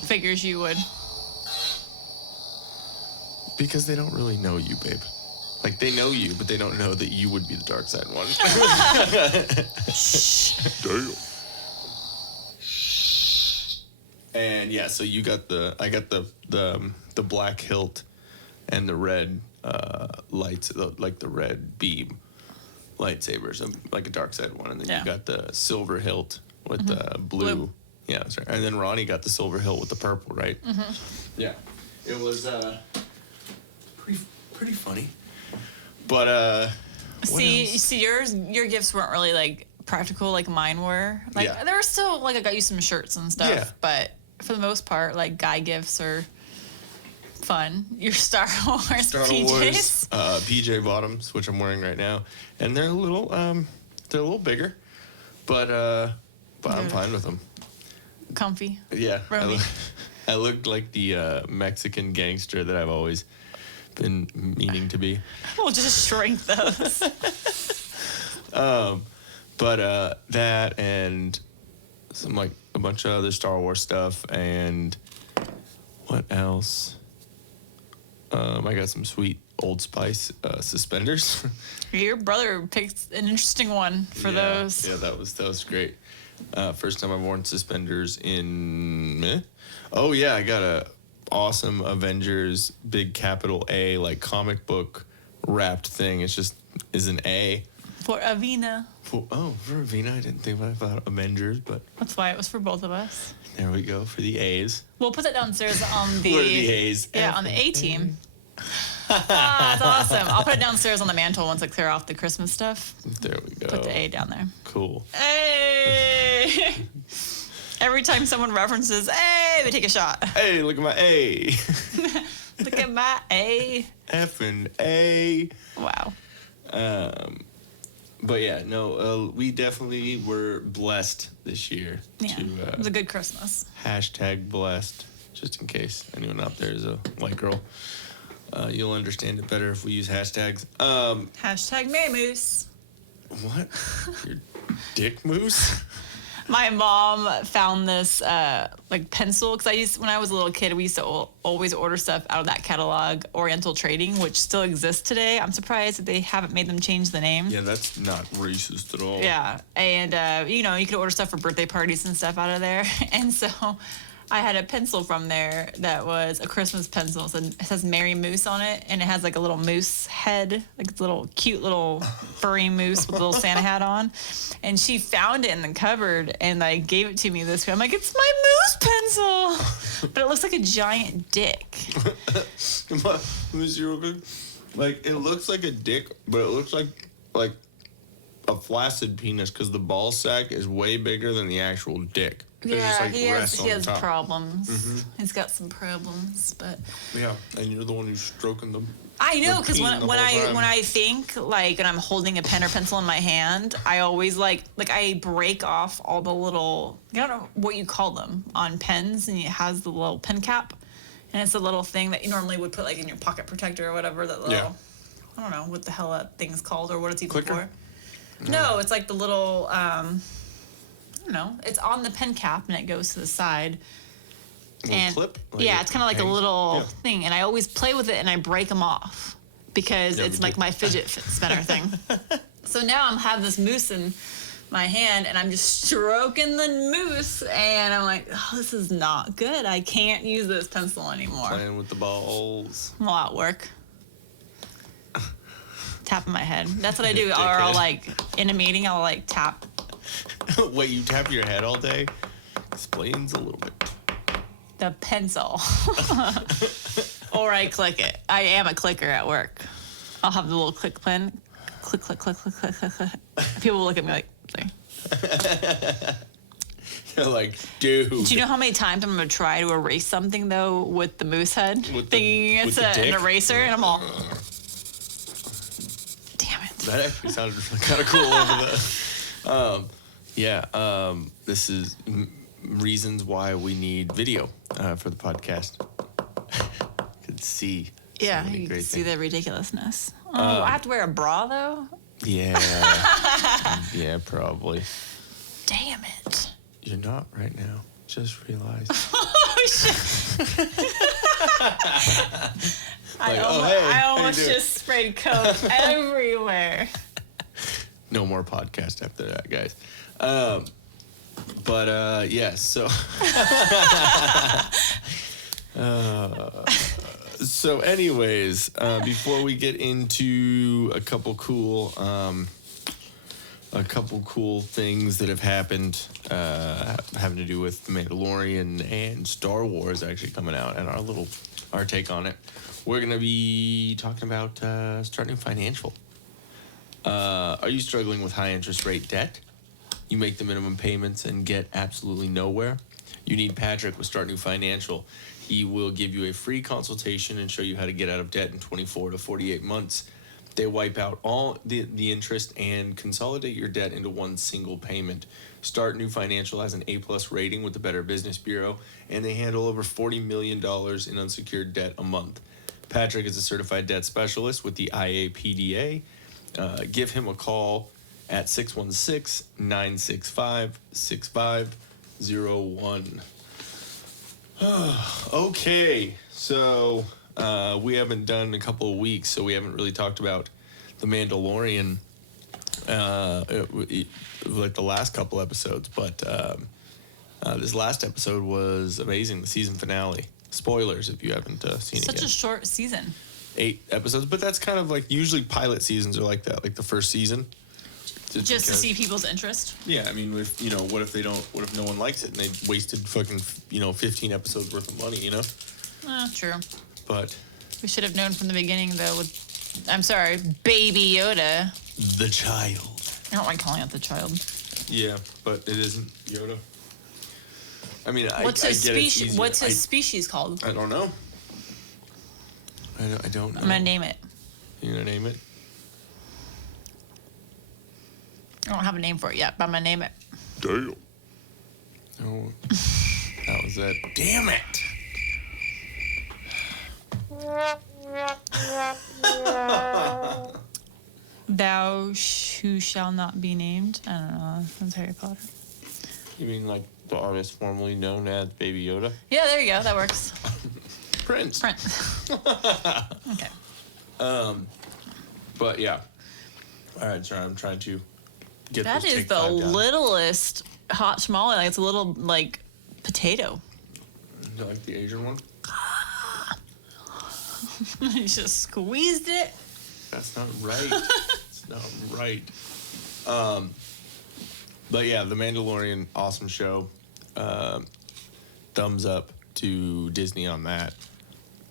Figures you would. Because they don't really know you, babe. Like, they know you, but they don't know that you would be the dark side one. Damn. And yeah, so I got the black hilt and the red lights, like the red beam lightsabers, like a dark side one, and then you got the silver hilt with the blue. Yeah, that's right. And then Ronnie got the silver hilt with the purple, right? Yeah, it was pretty funny. But see, your gifts weren't really like practical like mine were. Like there were still like I got you some shirts and stuff, but for the most part, like guy gifts are fun. Your Star Wars PJs. PJ bottoms, which I'm wearing right now, and they're a little bigger, but I'm fine with them. Comfy. Yeah, I looked like the Mexican gangster that I've always been meaning to be. We'll just shrink those. But that and some like a bunch of other Star Wars stuff, and what else? I got some sweet Old Spice suspenders. Your brother picked an interesting one for those. Yeah, that was great. First time I've worn suspenders in. Oh yeah, I got a awesome Avengers big capital A like comic book wrapped thing. It's just is an A. For Avina. For Avina, I didn't think about Avengers, but that's why it was for both of us. There we go for the A's. We'll put that downstairs on the. Where are the A's? Yeah, on the A team. That's awesome. I'll put it downstairs on the mantle once I clear off the Christmas stuff. There we go. Put the A down there. Cool. Hey! Every time someone references A, they take a shot. Hey, look at my A. Look at my A. F and A. Wow. But yeah, no, we definitely were blessed this year. Yeah, it was a good Christmas. #blessed, just in case anyone out there is a white girl. You'll understand it better if we use hashtags. #Mary Moose. What? Your dick moose? My mom found this like pencil because when I was a little kid, we used to always order stuff out of that catalog, Oriental Trading, which still exists today. I'm surprised that they haven't made them change the name. Yeah, that's not racist at all. Yeah, and you could order stuff for birthday parties and stuff out of there, and so I had a pencil from there that was a Christmas pencil. So it says Mary Moose on it, and it has like a little moose head, like a little cute little furry moose with a little Santa hat on. And she found it in the cupboard and like gave it to me this way. I'm like, it's my moose pencil, but it looks like a giant dick. Come on, let me see real quick. Like it looks like a dick, but it looks like a flaccid penis because the ball sack is way bigger than the actual dick. Yeah, he has problems. Mm-hmm. He's got some problems, but yeah, and you're the one who's stroking them. I know, because when I think like and I'm holding a pen or pencil in my hand, I always like I break off all the little, I don't know what you call them on pens, and it has the little pen cap, and it's a little thing that you normally would put like in your pocket protector or whatever. That little, I don't know what the hell that thing's called or what it's even Clicker? for. No, it's like the little. I don't know. It's on the pen cap and it goes to the side. And clip? Yeah, it's kind of like a little thing, and I always play with it and I break them off because it's like my fidget spinner thing. So now I have this moose in my hand and I'm just stroking the moose, and I'm like, oh, this is not good. I can't use this pencil anymore. Playing with the balls. I'm all at work. Tapping my head. That's what I do. Or I'll like in a meeting, I'll like tap. Wait, you tap your head all day? Explains a little bit. The pencil. Or I click it. I am a clicker at work. I'll have the little click pen. Click, click, click, click, click, click, click. People will look at me like, sorry. You're like, dude. Do you know how many times I'm going to try to erase something, though, with the moose head? Thinking it's an eraser, and I'm all... Damn it. That actually sounded kind of cool over there. This is reasons why we need video for the podcast. Could see. Yeah, you can see the ridiculousness. I have to wear a bra, though? Yeah. Yeah, probably. Damn it. You're not right now. Just realized. Oh, shit. I almost just sprayed Coke everywhere. No more podcast after that, guys. So, anyways, before we get into a couple cool things that have happened having to do with The Mandalorian and Star Wars actually coming out, and our take on it, we're gonna be talking about starting financial. Are you struggling with high interest rate debt? You make the minimum payments and get absolutely nowhere? You need Patrick with Start New Financial. He will give you a free consultation and show you how to get out of debt in 24 to 48 months. They wipe out all the interest and consolidate your debt into one single payment. Start New Financial has an A+ rating with the Better Business Bureau, and they handle over $40 million in unsecured debt a month. Patrick is a certified debt specialist with the IAPDA. Give him a call at 616-965-6501. Okay, so we haven't done in a couple of weeks, so we haven't really talked about The Mandalorian like the last couple episodes, but this last episode was amazing, the season finale. Spoilers if you haven't seen it yet. Such a short season. 8 episodes, but that's kind of like usually pilot seasons are like that, like the first season. Just to see people's interest. Yeah, I mean, what if no one likes it and they wasted fucking 15 episodes worth of money, True. But We should have known from the beginning, though, Baby Yoda. the child. I don't like calling it the child. Yeah, but it isn't Yoda. I mean, What's his I get it's species? easier. What's his species called? I don't know. I don't know. I'm gonna name it. You gonna name it? I don't have a name for it yet, but I'm gonna name it. Damn. Oh, that was it. Damn it! Thou who shall not be named. I don't know. That's Harry Potter. You mean like the artist formerly known as Baby Yoda? Yeah, there you go. That works. Prince. Prince. Okay. But yeah. All right, sorry, I'm trying to get That this is take the 5 down. littlest hot tamale. Like, it's a little potato. You like the Asian one? You just squeezed it. That's not right. It's not right. But yeah, The Mandalorian, awesome show. Thumbs up to Disney on that.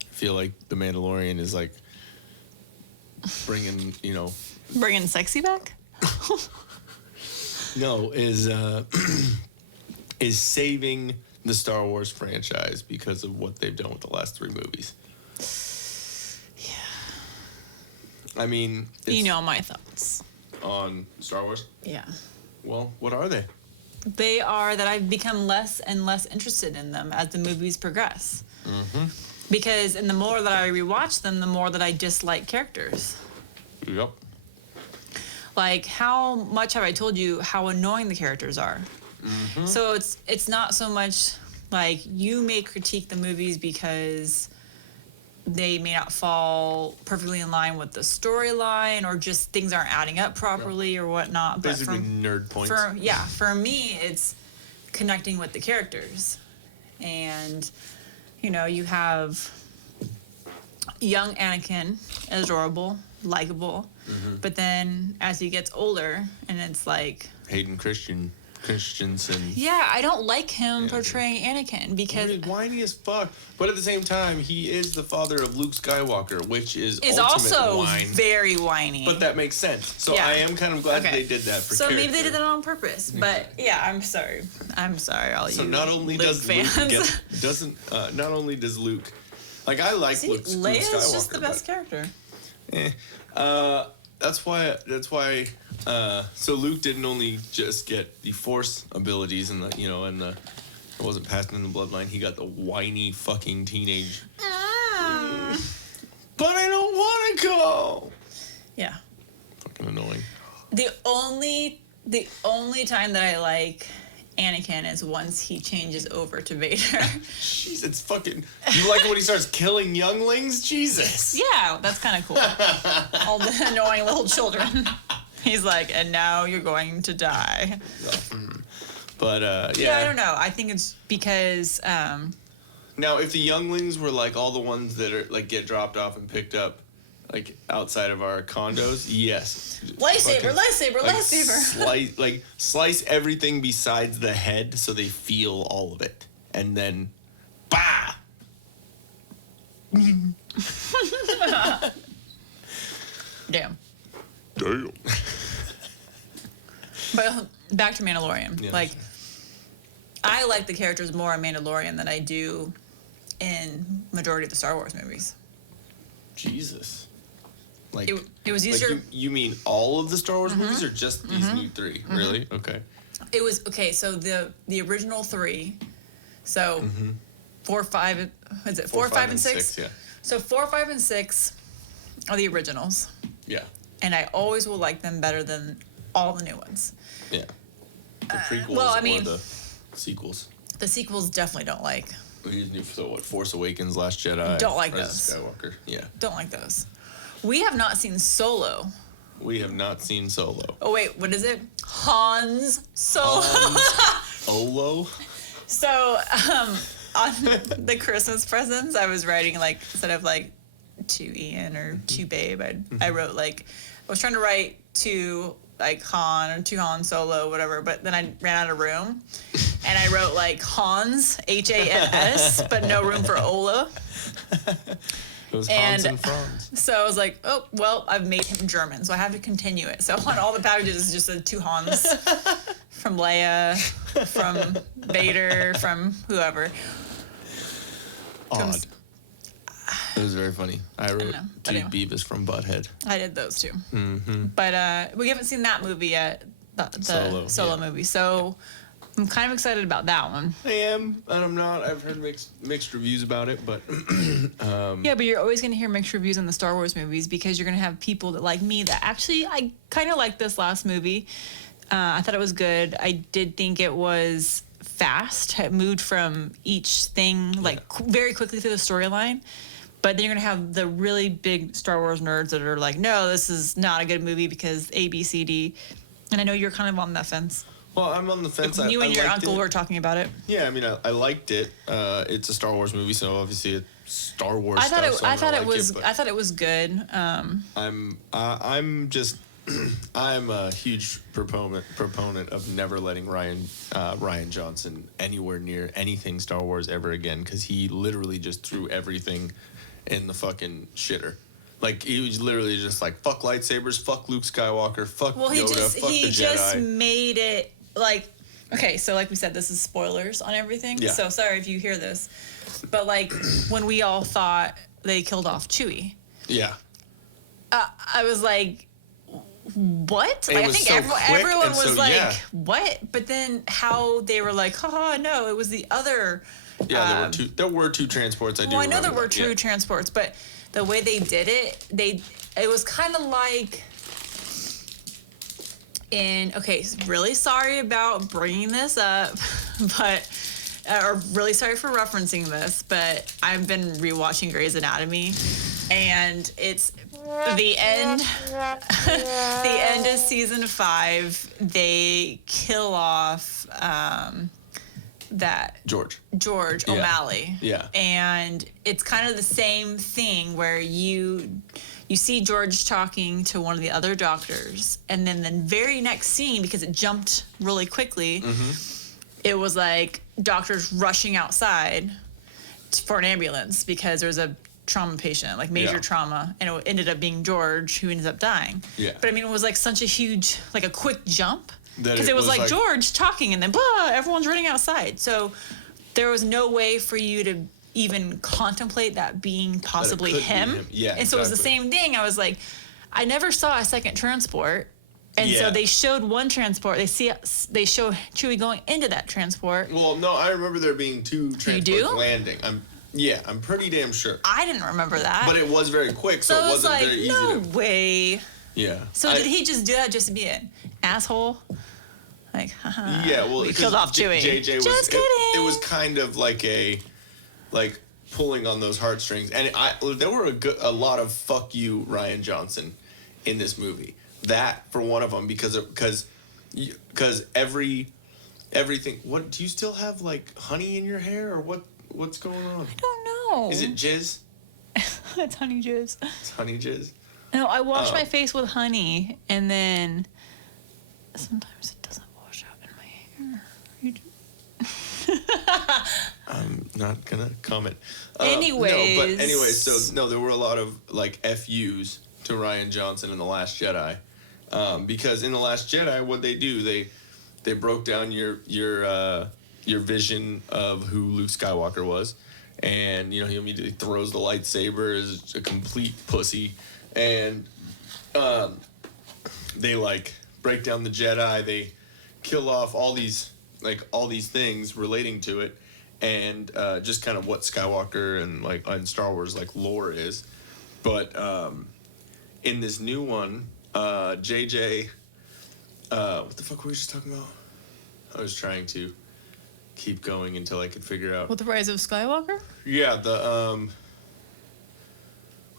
I feel like The Mandalorian is like bringing, Bringing sexy back? is saving the Star Wars franchise because of what they've done with the last 3 movies. I mean, my thoughts. on Star Wars. Yeah. Well, what are they? They are that I've become less and less interested in them as the movies progress. Mm-hmm. Because the more that I rewatch them, the more that I dislike characters. Yep. Like, how much have I told you how annoying the characters are? Mm-hmm. So it's not so much like you may critique the movies because they may not fall perfectly in line with the storyline, or just things aren't adding up properly or whatnot. Basically, but nerd points. For me, it's connecting with the characters. And, you have young Anakin, adorable, likable. Mm-hmm. But then as he gets older, and it's like... Hayden Christensen. Yeah, I don't like him portraying Anakin because... He's whiny as fuck. But at the same time, he is the father of Luke Skywalker, which is ultimate also whine. very whiny. But that makes sense. So Yeah. I am kind of glad that they did that for So character. maybe they did that on purpose. But yeah, I'm sorry. I'm sorry, all So you not only Luke does fans. not only does Luke, like I like See, Luke Skywalker. Leia's just the best character. That's why. So Luke didn't only just get the Force abilities and it wasn't passed in the bloodline. He got the whiny fucking teenage. But I don't want to go. Yeah. Fucking annoying. The only time that I like Anakin is once he changes over to Vader. Jeez, it's fucking. You like it when he starts killing younglings? Jesus. Yeah, that's kind of cool. All the annoying little children. He's like, and now you're going to die. But Yeah, I don't know. I think it's because Now, if the younglings were like all the ones that are like get dropped off and picked up, like outside of our condos, yes. Lightsaber, Fucking, lightsaber, like, lightsaber. Slice everything besides the head so they feel all of it, and then, bah. Damn. Damn. But back to Mandalorian. Yeah. Like, I like the characters more in Mandalorian than I do in majority of the Star Wars movies. Jesus. Like It was like easier. you mean all of the Star Wars movies or just these new 3? Really? Okay. It was okay. So the original 3. So 4, 5. Is it 4, 5, and 6? Yeah. So 4, 5, and 6 are the originals, Yeah. and I always will like them better than all the new ones. Yeah. The prequels well, I mean- or the sequels. The sequels definitely don't like. These new, so what? Force Awakens, Last Jedi. Don't like Rise of those. Skywalker. Yeah. Don't like those. We have not seen Solo. We have not seen Solo. Oh wait, what is it? Hans Solo. Olo? So on the Christmas presents, I was writing like instead of like to Ian or to Babe, I wrote like I was trying to write to like Han or to Han Solo, whatever. But then I ran out of room, and I wrote like Hans Hans, but no room for Ola. It was Hans And- and Franz. So I was like, oh well, I've made him German, so I have to continue it. So on all the packages, it's just the 2 Hans from Leia, from Vader, from whoever. Odd. It was very funny. I wrote know, but to anyway. Beavis from Butthead. I did those too. But we haven't seen that movie yet, the Solo yeah. movie. So I'm kind of excited about that one. I am, and I'm not. I've heard mixed reviews about it, but Yeah, but you're always going to hear mixed reviews on the Star Wars movies because you're going to have people that like me that actually I kind of like this last movie. I thought it was good. I did think it was fast. It moved from each thing like very quickly through the storyline. But then you're going to have the really big Star Wars nerds that are like, no, this is not a good movie because A, B, C, D. And I know you're kind of on that fence. well, I'm on the fence. You and I your liked uncle it. were talking about it. Yeah, I mean, I liked it. It's a Star Wars movie, so obviously it's Star Wars. I thought stuff, so I'm I thought gonna it like was but I thought it was good. I'm just I'm a huge proponent of never letting Ryan Johnson anywhere near anything Star Wars ever again because he literally just threw everything in the fucking shitter. Like he was literally just like fuck lightsabers, fuck Luke Skywalker, fuck Well, Yoda, fuck he the just Jedi. made it like okay. So like we said, this is spoilers on everything. Yeah. So sorry if you hear this, but like when we all thought they killed off Chewie, Yeah. I was like, what? It Like, I was think so quick everyone and was so- like, yeah. what? But then how they were like, haha, no, it was the other. Yeah, there were two transports. I do. Well, I know there remember were that, two yeah. transports, but the way they did it, it was kind of like. And okay, really sorry about bringing this up, but or really sorry for referencing this, but I've been rewatching Grey's Anatomy, and it's the end. The end of season 5. They kill off that George. George O'Malley. Yeah. And it's kind of the same thing where you see George talking to one of the other doctors, and then the very next scene, because it jumped really quickly, it was like doctors rushing outside for an ambulance because there was a trauma patient, like major trauma, and it ended up being George who ended up dying. Yeah. But I mean, it was like such a huge, like a quick jump. That Because it it was was like George talking and then blah, everyone's running outside. So there was no way for you to even contemplate that being possibly could be him. him. Yeah, and so it was the exactly. same thing. I was like, I never saw a second transport. And so Yeah. they showed one transport. They show Chewie going into that transport. Well, no, I remember there being two transports do? landing. I'm pretty damn sure. I didn't remember that. But it was very quick, so so it it was wasn't like, very easy no to. way. Yeah. So did he just do that just to be an asshole? Like, haha. Yeah, well, we 'cause killed off Chewie. JJ was. Just kidding. It was kind of like pulling on those heartstrings, and there were a lot of fuck you Ryan Johnson in this movie. That for one of them because everything. What do you still have like honey in your hair or what? What's going on? I don't know. Is it jizz? It's honey jizz. It's honey jizz. No, I wash my face with honey, and then sometimes it doesn't wash out in my hair. You do. I'm not gonna comment. Anyways. No, but anyways, so no, there were a lot of like FUs to Rian Johnson in The Last Jedi, because in The Last Jedi, what they do, they broke down your vision of who Luke Skywalker was, and he immediately throws the lightsaber as a complete pussy, and they like break down the Jedi, they kill off all these things relating to it, and just kind of what Skywalker and Star Wars like lore is. But in this new one, JJ, what the fuck were we just talking about? I was trying to keep going until I could figure out. With the Rise of Skywalker? Yeah, the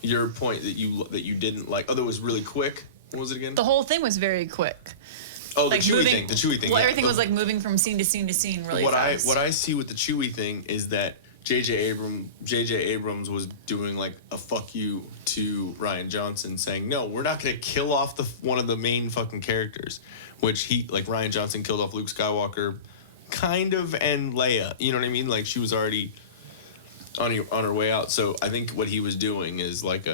your point that you didn't like. Oh, that was really quick. What was it again? The whole thing was very quick. Oh, like the Chewie thing. Well, yeah. everything was like moving from scene to scene to scene really fast. What I see with the Chewie thing is that J.J. Abrams was doing like a fuck you to Rian Johnson, saying, no, we're not going to kill off one of the main fucking characters, which Rian Johnson killed off Luke Skywalker, kind of, and Leia. You know what I mean? Like, she was already on her way out. So I think what he was doing is like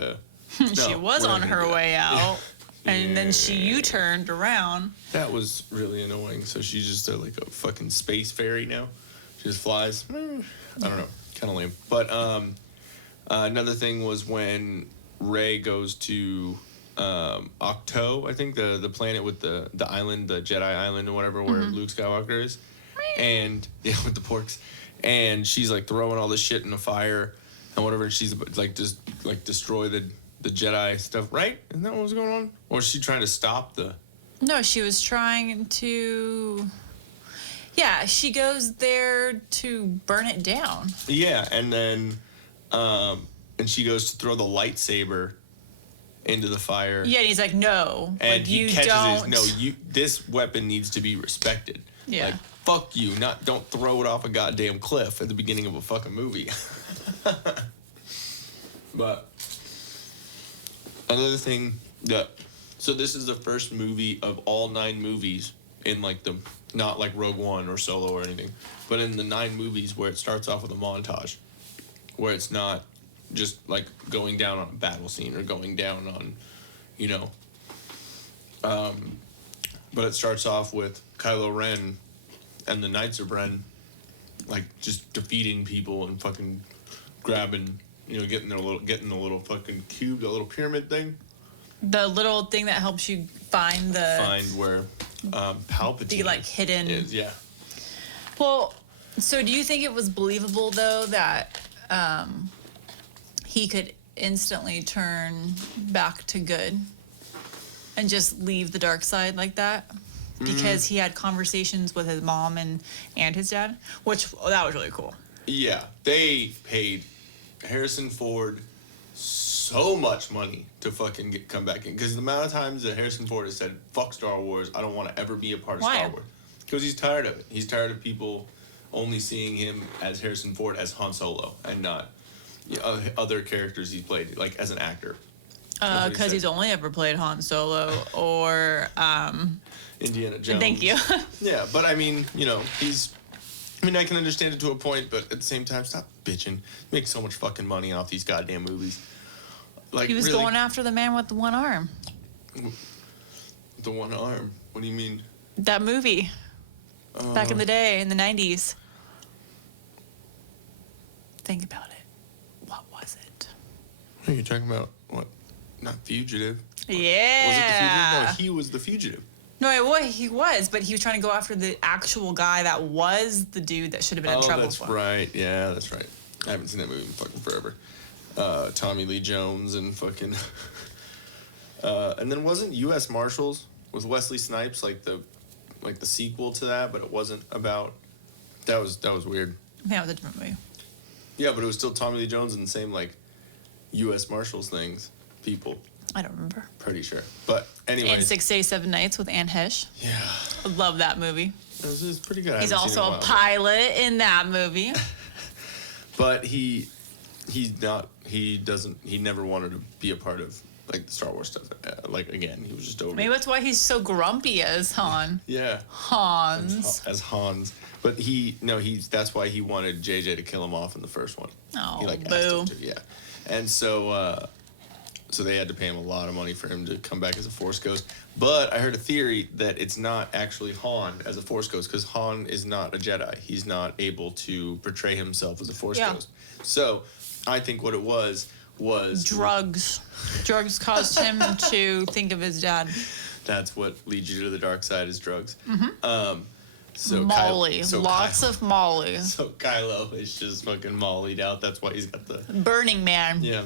she was on her way out. And then she U-turned around. That was really annoying. So she's just like a fucking space fairy now. She just flies. I don't know. Kind of lame. But another thing was when Rey goes to Octo, I think, the planet with the island, the Jedi island or whatever, where Luke Skywalker is. And, yeah, with the porks. And she's, like, throwing all this shit in the fire and whatever. And she's, like, just, like, destroy the Jedi stuff, right? Isn't that what was going on? Or is she trying to stop the... No, she was trying to... Yeah, she goes there to burn it down. Yeah, and then... and she goes to throw the lightsaber into the fire. Yeah, and he's like, no. And like, he you catches don't... this weapon needs to be respected. Yeah. Like, fuck you. Don't throw it off a goddamn cliff at the beginning of a fucking movie. But... Another thing so this is the first movie of all 9 movies in like not like Rogue One or Solo or anything, but in the 9 movies where it starts off with a montage, where it's not just like going down on a battle scene or going down on, but it starts off with Kylo Ren and the Knights of Ren, like just defeating people and fucking grabbing. Getting the little fucking cube, the little pyramid thing. The little thing that helps you find where Palpatine the like hidden is, yeah. Well, so do you think it was believable though that he could instantly turn back to good and just leave the dark side like that? Because he had conversations with his mom and his dad, that was really cool. Yeah, they paid Harrison Ford so much money to fucking come back in, because the amount of times that Harrison Ford has said fuck Star Wars, I don't want to ever be a part of Star Wars, because he's tired of it. He's tired of people only seeing him as Harrison Ford as Han Solo and not other characters he's played like as an actor, because he's only ever played Han Solo or Indiana Jones. Thank you. Yeah, but I mean, I can understand it to a point, but at the same time, stop bitching. You make so much fucking money off these goddamn movies. Like, he was really, going after the man with the one arm. The one arm? What do you mean? That movie. Back in the day, in the 90s. Think about it. What was it? What are you talking about? What? Not Fugitive. Yeah. Was it the Fugitive? No, he was the Fugitive. No, he was, but he was trying to go after the actual guy that was the dude that should have been in trouble. Oh, that's right. Yeah, that's right. I haven't seen that movie in fucking forever. Tommy Lee Jones and fucking... and then wasn't U.S. Marshals with Wesley Snipes like the sequel to that, but it wasn't about... That was weird. I think that was a different movie. Yeah, but it was still Tommy Lee Jones and the same like U.S. Marshals people. I don't remember. Pretty sure. But anyway. And 6 Days, 7 Nights with Anne Hesh. Yeah. I love that movie. It was pretty good. He's also a pilot in that movie. But he never wanted to be a part of like the Star Wars stuff. Like again, he was just over. Maybe that's why he's so grumpy as Han. Yeah. Hans. As Hans. But that's why he wanted JJ to kill him off in the first one. Oh, he asked boo. him to, yeah. And so they had to pay him a lot of money for him to come back as a Force Ghost. But I heard a theory that it's not actually Han as a Force Ghost because Han is not a Jedi. He's not able to portray himself as a Force Ghost. So I think what it was drugs. Drugs caused him to think of his dad. That's what leads you to the dark side is drugs. Mm-hmm. So Molly. Lots of Molly. So Kylo is just fucking mollied out. That's why he's got the Burning Man. yeah.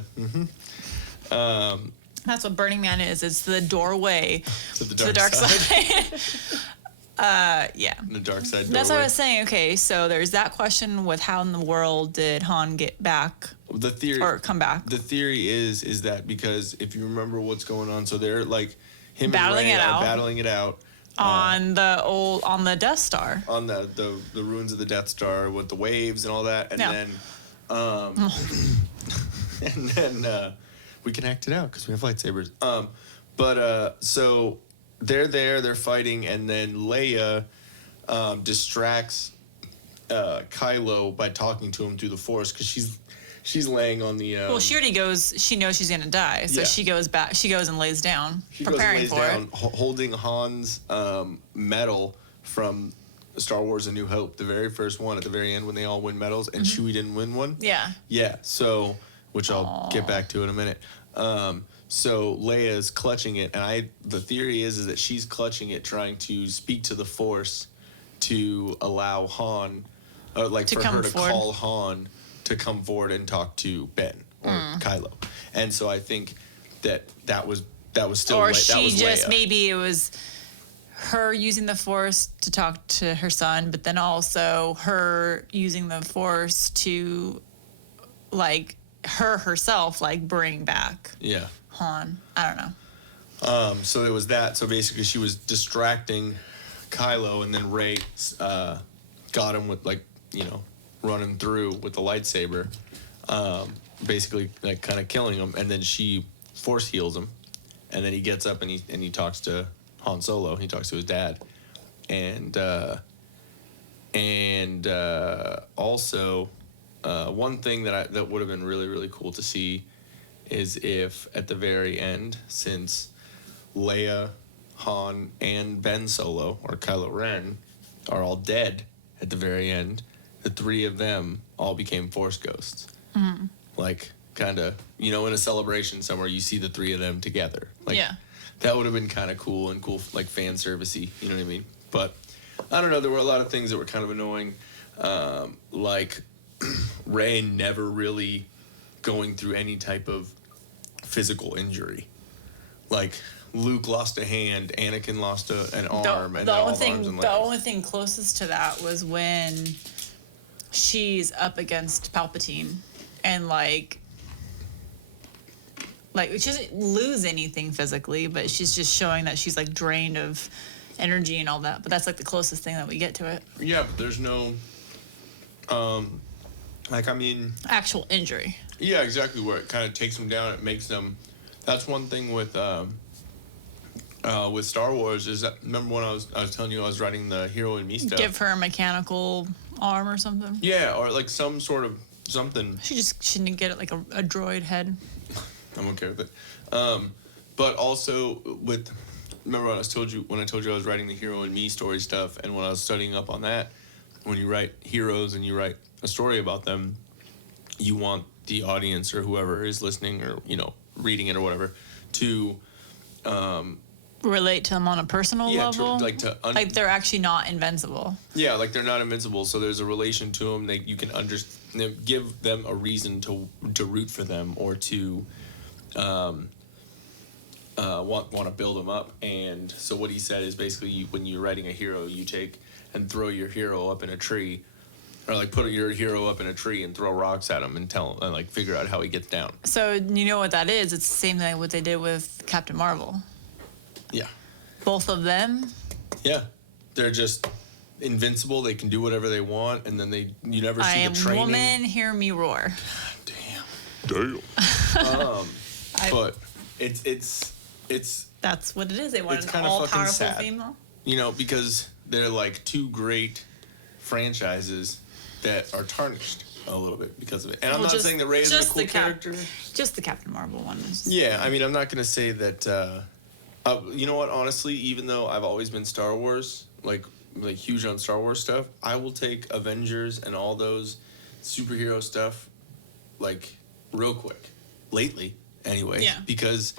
That's what Burning Man is. It's the doorway To the to the dark side. Yeah. The dark side. That's what I doorway. was saying. Okay, so there's that question with how in the world did Han get back The theory or come back? The theory is that because if you remember what's going on, so they're like him Battling and Rey it are out. battling it out on the Death Star. on the ruins of the Death Star with the waves and all that, and Yeah. then we can act it out because we have lightsabers. So they're fighting, and then Leia distracts Kylo by talking to him through the Force because she's laying on the. Well, she already goes. She knows she's gonna die, so Yeah. she goes back. She goes and lays down, She goes and preparing lays for down, it. holding Han's medal from Star Wars: A New Hope, the very first one at the very end when they all win medals, and Chewie didn't win one. Yeah. Yeah. So, which I'll get back to in a minute. So Leia's clutching it, and the theory is that she's clutching it, trying to speak to the Force to allow Han, To for come her to forward. call Han to come forward and talk to Ben or Kylo. And so I think that was still Or that she was just Leia. maybe it was her using the Force to talk to her son, but then also her using the Force to, like, herself, like, bring back Yeah. Han. I don't know. So there was that. So basically, she was distracting Kylo, and then Rey got him with running through with the lightsaber, basically like kind of killing him, and then she force heals him, and then he gets up and he talks to Han Solo. He talks to his dad, and also one thing that would have been really really cool to see is if at the very end, since Leia, Han, and Ben Solo or Kylo Ren are all dead at the very end, the three of them all became Force ghosts. Mm-hmm. Like, kind of, in a celebration somewhere, you see the three of them together. Like, Yeah. That would have been kind of cool, like fan servicey, you know what I mean? But I don't know, there were a lot of things that were kind of annoying. Like Rey never really going through any type of physical injury. Like, Luke lost a hand, Anakin lost an arm, and the all only arms and thing, legs. the only thing closest to that was when she's up against Palpatine, and like she doesn't lose anything physically, but she's just showing that she's like drained of energy and all that. But that's like the closest thing that we get to it. Yeah, but there's no, Actual injury. yeah, exactly, where it kind of takes them down. It makes them. That's one thing with Star Wars is that, remember when I was telling you I was writing the Hero in Me stuff? Give her a mechanical arm or something. Yeah, or like some sort of something. She didn't get it like a droid head. I'm okay with it. But also remember when I told you I was writing the Hero in Me story stuff, and when I was studying up on that, when you write heroes and you write a story about them, you want the audience or whoever is listening or reading it or whatever to Relate to them on a personal level. like they're actually not invincible. yeah, like they're not invincible, so there's a relation to them that you can give them a reason to root for them or to want to build them up. And so what he said is basically when you're writing a hero, you take and throw your hero up in a tree, or like put your hero up in a tree and throw rocks at him and figure out how he gets down. So you know what that is? It's the same thing what they did with Captain Marvel. Yeah. Both of them. Yeah. They're just invincible. They can do whatever they want, and then you never see the training. Woman, hear me roar. Damn. Damn. But it's That's what it is. They want it's an kind of fucking all-powerful sad. female. You know, because they're like two great franchises that are tarnished a little bit because of it. And I'm not saying that Rey isn't a cool character. Just the Captain Marvel one. Yeah, I mean, I'm not going to say that. You know what? Honestly, even though I've always been Star Wars, like huge on Star Wars stuff, I will take Avengers and all those superhero stuff, like real quick. Lately, anyway. Yeah. Because,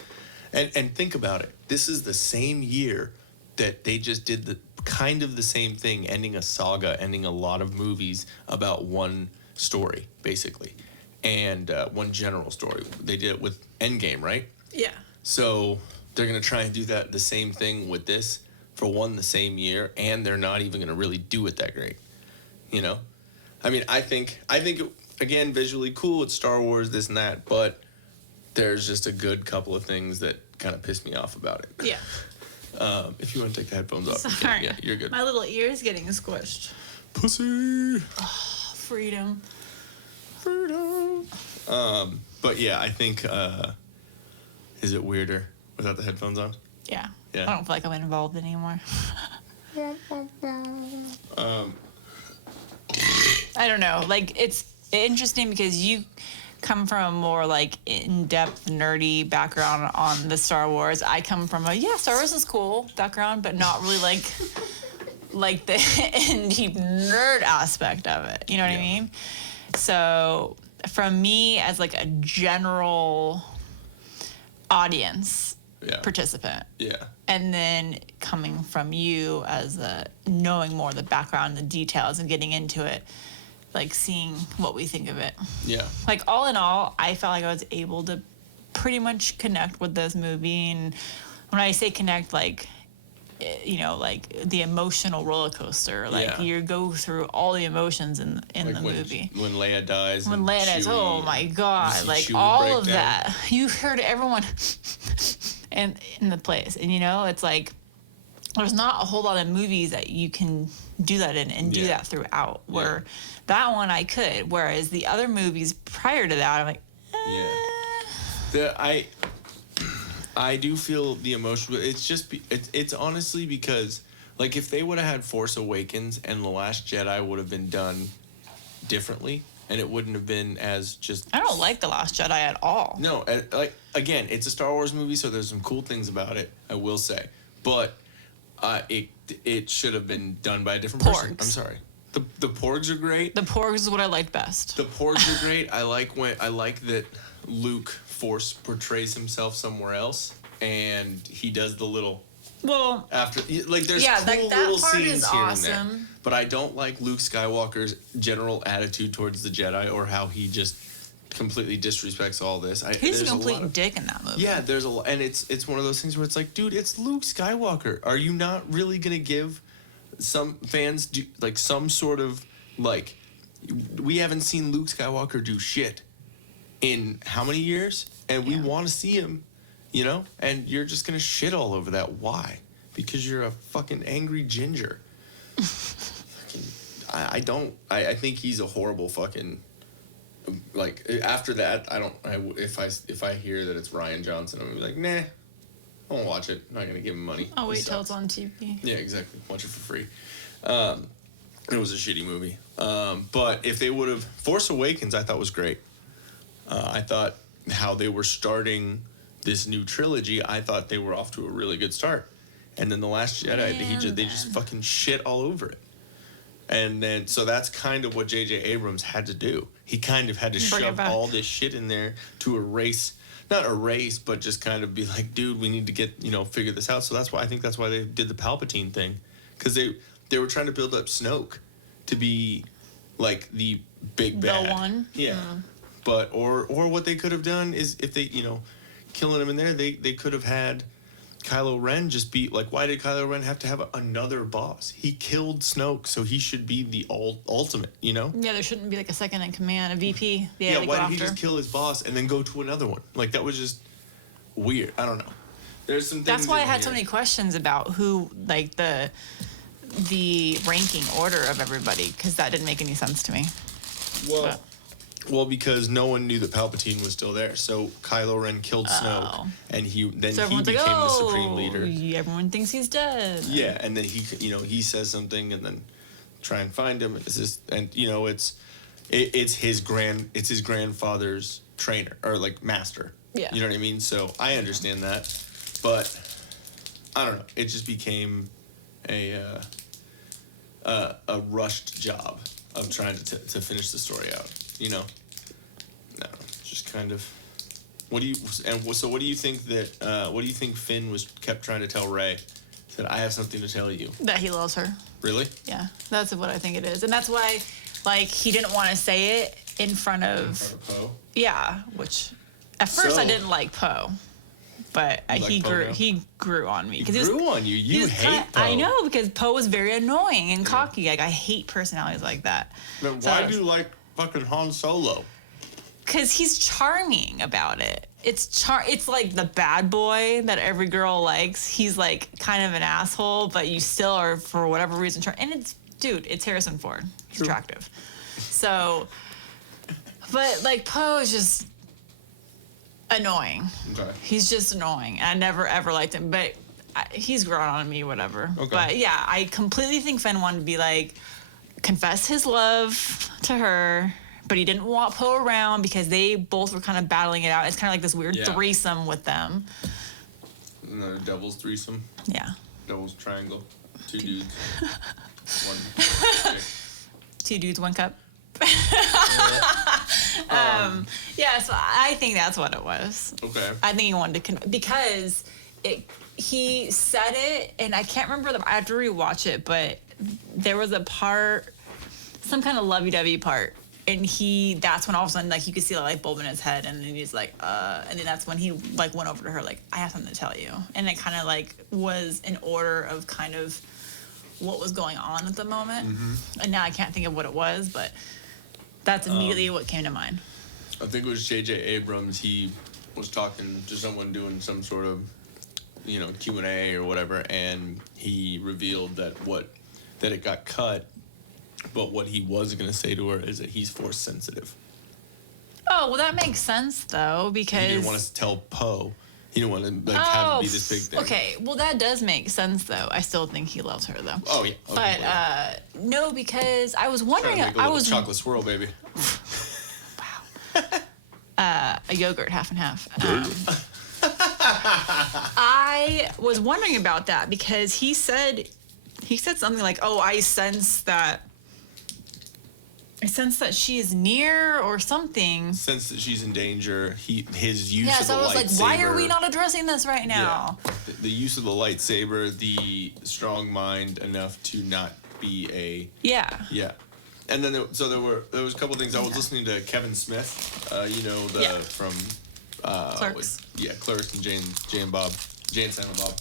and think about it. This is the same year that they just did the kind of the same thing, ending a saga, ending a lot of movies about one story, basically, and one general story. They did it with Endgame, right? Yeah. So they're gonna try and do that the same thing with this for the same year, and they're not even gonna really do it that great. You know, I mean, I think again, visually cool. It's Star Wars, this and that, but there's just a good couple of things that kind of piss me off about it. Yeah. If you want to take the headphones off, Sorry. yeah, you're good. My little ear's getting squished. Pussy. Freedom. But yeah, I think is it weirder without the headphones on? Yeah. Yeah. I don't feel like I'm involved anymore. I don't know. Like, it's interesting because you come from a more like in-depth nerdy background on the Star Wars. I come from a Star Wars is cool background, but not really like the in-deep nerd aspect of it. You know what I mean? So from me as like a general audience participant, and then coming from you as a knowing more of the background, the details, and getting into it. Like seeing what we think of it. Yeah. Like all in all, I felt like I was able to pretty much connect with this movie. And when I say connect, like, you know, like the emotional roller coaster. Like you go through all the emotions in like the movie. When Leia dies. When Leia dies, oh my God! Like all of that. You heard everyone in the place, and you know, it's like there's not a whole lot of movies that you can do that in and do that throughout. Where that one I could, whereas the other movies prior to that, I'm like, I do feel the emotion. It's just it's honestly because like if they would have had Force Awakens and The Last Jedi would have been done differently, and it wouldn't have been as just. I don't like The Last Jedi at all. No, like again, it's a Star Wars movie, so there's some cool things about it. I will say, but it should have been done by a different person. I'm sorry. The Porgs are great. The Porgs is what I liked best. The Porgs are great. I like that Luke Force portrays himself somewhere else, and he does the little. Well, after like there's cool like that little part scenes is here awesome. And there, but I don't like Luke Skywalker's general attitude towards the Jedi or how he just completely disrespects all this. He's a complete dick in that movie. Yeah, there's a lot, and it's one of those things where it's like, dude, it's Luke Skywalker. Are you not really gonna give some fans like some sort of like? We haven't seen Luke Skywalker do shit in how many years, and we want to see him, you know. And you're just gonna shit all over that. Why? Because you're a fucking angry ginger. I think he's a horrible fucking. Like after that, if I hear that it's Rian Johnson, I'm gonna be like, nah, I won't watch it. I'm not gonna give him money. I'll wait till it's on TV. Yeah, exactly. Watch it for free. It was a shitty movie. But if they would have Force Awakens, I thought was great. I thought how they were starting this new trilogy, I thought they were off to a really good start. And then The Last Jedi, they just fucking shit all over it. And then, so that's kind of what J.J. Abrams had to do. He kind of had to shove all this shit in there to not erase, but just kind of be like, dude, we need to figure this out. So I think that's why they did the Palpatine thing. Because they were trying to build up Snoke to be like the big bad. The one? Yeah. Mm. But, or what they could have done is if they, killing him in there, they could have had Kylo Ren just be like, why did Kylo Ren have to have another boss? He killed Snoke, so he should be the ultimate, Yeah, there shouldn't be like a second in command, a VP. Yeah, why did he just kill his boss and then go to another one? Like, that was just weird. I don't know. There's some things. That's why I had so many questions about who, like, the the ranking order of everybody, because that didn't make any sense to me. Well, because no one knew that Palpatine was still there. So Kylo Ren killed Snoke, and he became the Supreme Leader. Everyone thinks he's dead. Yeah, and then he says something, and then try and find him. It's just, and it's his grandfather's trainer or like master. Yeah. You know what I mean? So I understand that, but I don't know. It just became a rushed job of trying to finish the story out. No, just kind of. What do you think that? What do you think Finn kept trying to tell Rey? Said, I have something to tell you. That he loves her. Really? Yeah, that's what I think it is, and that's why, like, he didn't want to say it in front of Poe. Yeah, which at first I didn't like Poe, but he grew on me. He grew on you. You hate Poe. I know, because Poe was very annoying and cocky. Like, I hate personalities like that. But why do you like fucking Han Solo? Because he's charming about it. It's like the bad boy that every girl likes. He's like kind of an asshole, but you still are, for whatever reason, and it's Harrison Ford. He's attractive. So, but like Poe is just annoying. Okay. He's just annoying. I never ever liked him, but he's grown on me, whatever. Okay. But yeah, I completely think Finn wanted to be like, confess his love to her, but he didn't want Poe around because they both were kind of battling it out. It's kind of like this weird threesome with them. No, devil's threesome. Yeah. Devil's triangle. 2 dudes. 1 chick. 2 dudes, 1 cup. Yeah, so I think that's what it was. Okay. I think he wanted to because he said it, and I can't remember I have to rewatch it, but there was a part, some kind of lovey-dovey part, and that's when all of a sudden, like, you could see the light bulb in his head, and then he's like, and then that's when he, like, went over to her, like, I have something to tell you. And it kind of, like, was an order of kind of what was going on at the moment. Mm-hmm. And now I can't think of what it was, but that's immediately what came to mind. I think it was J.J. Abrams. He was talking to someone doing some sort of, Q&A or whatever, and he revealed that it got cut, but what he was going to say to her is that he's force sensitive. Oh, well, that makes sense, though, because he didn't want us to tell Poe. He didn't want to have it be this big thing. Okay, well, that does make sense, though. I still think he loves her, though. Oh, yeah. Okay, but, no, because I was wondering... I was chocolate swirl, baby. Wow. A yogurt, half and half. I was wondering about that because he said something like, "Oh, I sense that she is near," or something. Sense that she's in danger. His use of the lightsaber. Yeah, so I was like, why are we not addressing this right now? Yeah. The use of the lightsaber, the strong mind enough to not be a... Yeah. Yeah. And then there was a couple things. I was listening to Kevin Smith, from Clerks. Clerks and Jay and Silent Bob.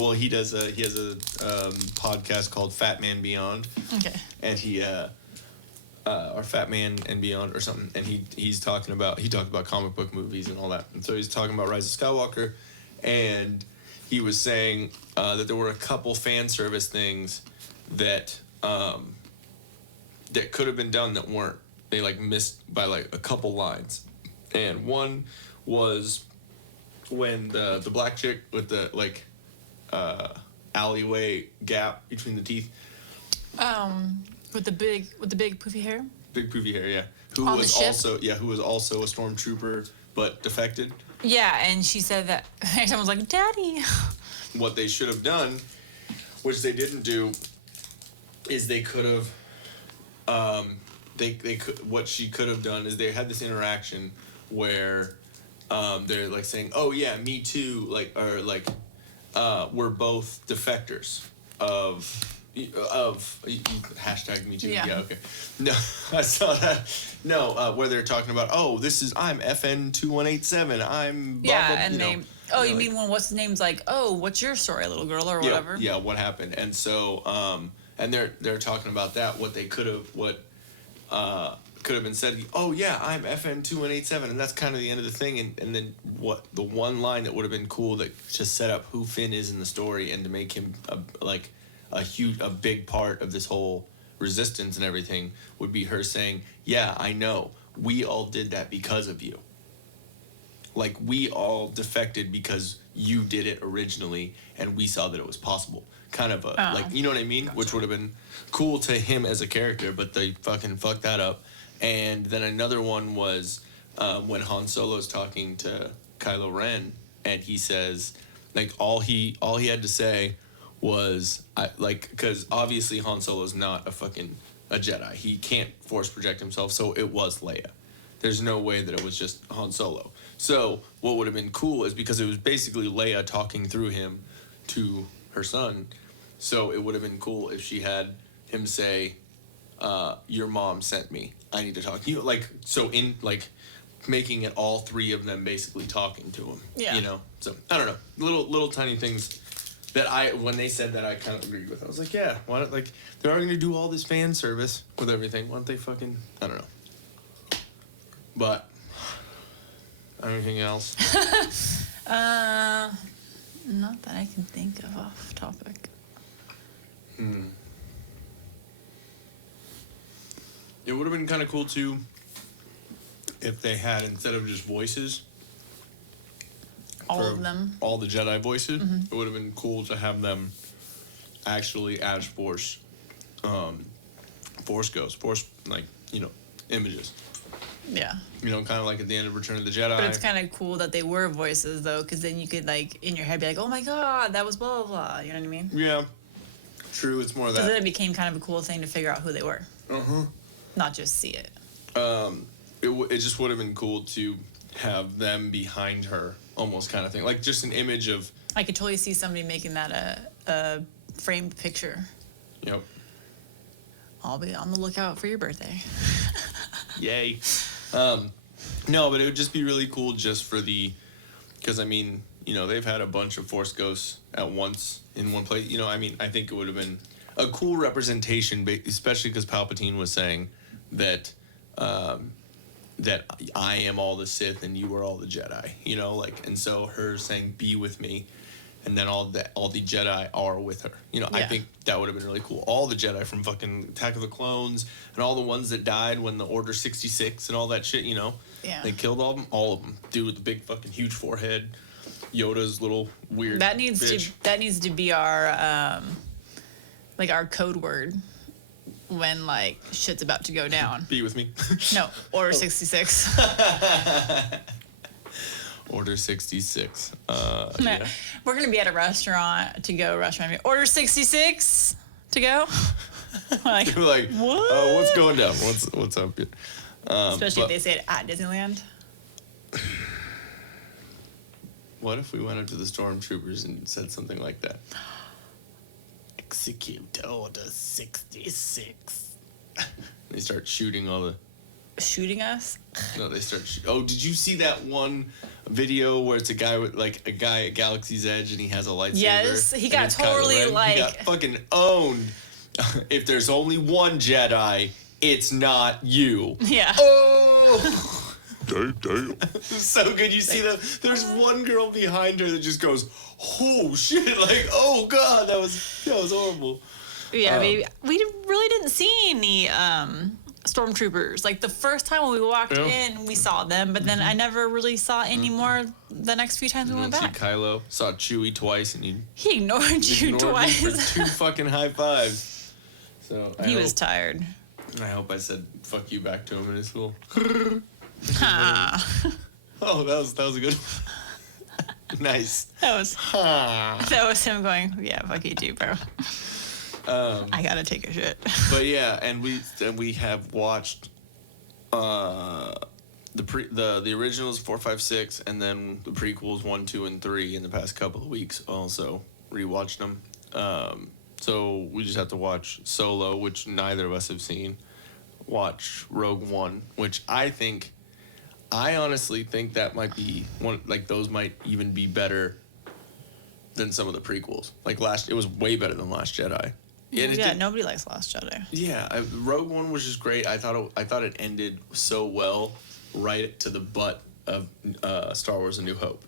Well, he has a podcast called Fat Man Beyond. Okay. And he or Fat Man and Beyond or something. And he talked about comic book movies and all that. And so he's talking about Rise of Skywalker, and he was saying that there were a couple fan service things that could have been done that weren't. They missed by a couple lines, and one was when the black chick with the alleyway gap between the teeth. With the big poofy hair. Big poofy hair, yeah. Who was also a stormtrooper but defected. Yeah, and she said that someone was like, "Daddy." What they should have done, which they didn't do, is they could have. What she could have done is they had this interaction where they're saying, "Oh yeah, me too," we're both defectors of hashtag me too. Yeah, okay. No, I saw that. No, where they're talking about, I'm FN 2187. I'm blah, blah, and they. Oh, you mean when what's the name's like, "Oh, what's your story, little girl," or whatever? Yeah, what happened? And so, and they're talking about that. What they could have, could have been said, oh yeah, I'm FM 2187, and that's kind of the end of the thing. And then what? The one line that would have been cool that just set up who Finn is in the story and to make him a big part of this whole resistance and everything would be her saying, yeah, I know, we all did that because of you. Like, we all defected because you did it originally, and we saw that it was possible. Kind of you know what I mean? Gotcha. Which would have been cool to him as a character, but they fucking fucked that up. And then another one was when Han Solo's talking to Kylo Ren, and he says, like, all he had to say was, because obviously Han Solo's not a Jedi. He can't force project himself, so it was Leia. There's no way that it was just Han Solo. So what would have been cool is because it was basically Leia talking through him to her son. So it would have been cool if she had him say, your mom sent me. I need to talk to you. Making it all three of them basically talking to him. Yeah. You know? So, I don't know. Little tiny things that when they said that, I kind of agreed with. I was like, yeah, why not? Like, they're already going to do all this fan service with everything. Why don't they fucking, I don't know. But, anything else? Not that I can think of off topic. It would have been kind of cool, too, if they had, instead of just voices, all of them, all the Jedi voices, it would have been cool to have them actually as Force ghosts, images. Yeah. You know, kind of like at the end of Return of the Jedi. But it's kind of cool that they were voices, though, because then you could, in your head be like, oh my god, that was blah, blah, blah. You know what I mean? Yeah. True, it's more of that. Because then it became kind of a cool thing to figure out who they were. Uh-huh. Not just see it. It just would have been cool to have them behind her, almost kind of thing. Like, just an image of... I could totally see somebody making that a framed picture. Yep. I'll be on the lookout for your birthday. Yay. No, but it would just be really cool just for because they've had a bunch of Force ghosts at once in one place. I think it would have been a cool representation, especially because Palpatine was saying that that I am all the Sith and you are all the Jedi. And so her saying be with me, and then all the Jedi are with her. Yeah. I think that would have been really cool. All the Jedi from fucking Attack of the Clones and all the ones that died when the Order 66 and all that shit, Yeah. They killed all of them. Dude with the big fucking huge forehead. Yoda's little weird That needs to be our our code word when shit's about to go down. Be with me. No, Order 66. Order 66. Yeah. We're gonna be at a restaurant. Order 66 to go. What? What's going down? What's up here? Especially if they say it at Disneyland. What if we went up to the stormtroopers and said something like that? Execute Order 66. They start shooting all the... Shooting us? No, they start did you see that one video where it's a guy at Galaxy's Edge and he has a lightsaber? Yes, he got totally He got fucking owned. If there's only one Jedi, it's not you. Yeah. Oh! Damn. So good. You see there's one girl behind her that just goes, oh shit, oh god, that was horrible. Yeah, we really didn't see any stormtroopers. The first time when we walked in, we saw them, but then I never really saw any more the next few times we went back. Kylo saw Chewie twice, and he ignored you twice. Me for 2 fucking high fives. So he was tired. I hope I said fuck you back to him in his school. Oh, that was a good one. Nice. That was him going, yeah, fuck you too, bro. I gotta take a shit. But yeah, and we have watched the originals 4, 5, 6, and then the prequels 1, 2, and 3 in the past couple of weeks. Also rewatched them. So we just have to watch Solo, which neither of us have seen. Watch Rogue One, which I honestly think that might be one. Those might even be better than some of the prequels. It was way better than Last Jedi. And Yeah, nobody likes Last Jedi. Yeah, Rogue One was just great. I thought it ended so well, right to the butt of Star Wars: A New Hope.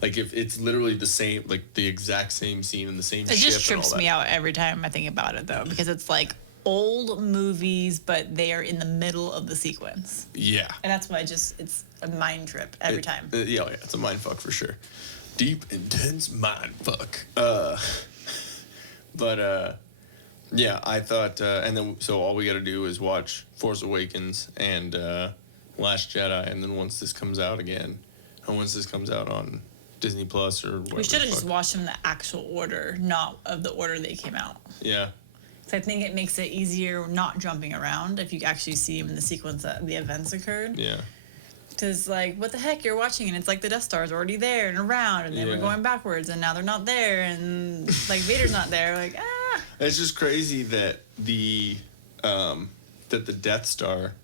Like if it's literally the same, like the exact same scene and the same. It just trips me out every time I think about it, though, because it's like old movies, but they are in the middle of the sequence. Yeah. And that's why it's a mind trip every time. Yeah, it's a mind fuck for sure. Deep, intense mind fuck. Yeah, I thought, and then so all we got to do is watch Force Awakens and Last Jedi, and then once this comes out again, and once this comes out on Disney Plus or whatever. We should have just watched them in the actual order, not of the order they came out. Yeah. So I think it makes it easier not jumping around if you actually see them in the sequence that the events occurred. Yeah. Because, like, what the heck, you're watching, and it's like the Death Star's already there and around, and they were going backwards, and now they're not there, and, like, Vader's not there. Like, ah. It's just crazy that the Death Star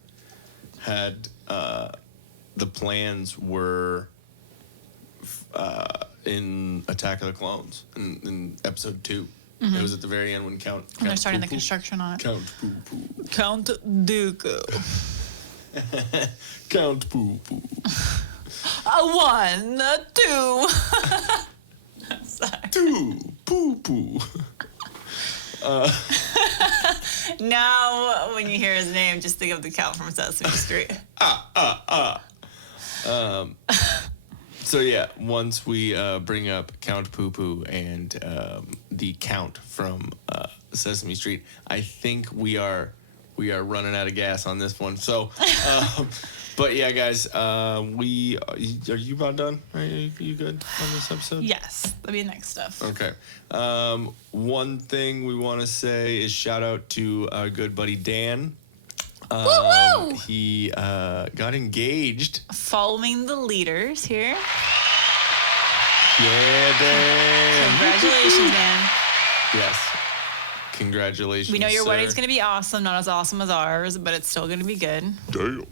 had the plans were in Attack of the Clones in Episode 2. It was at the very end when Count And they're starting Poo the construction on it. Count Poo. Count Dooku. Count Poo. A 1, a 2. Sorry. 2 Poo. Now, when you hear his name, just think of the Count from Sesame Street. So yeah, once we bring up Count Poo Poo and the Count from Sesame Street, I think we are running out of gas on this one. So, but yeah, guys, are you about done? Are you good on this episode? Yes, that'll be the next stuff. Okay. One thing we want to say is shout out to our good buddy Dan. Woo-woo! He got engaged. Following the leaders here. Yeah, Dan. Congratulations, man. Yes. Congratulations. We know your sir. wedding's gonna be awesome, not as awesome as ours, but it's still gonna be good. Damn.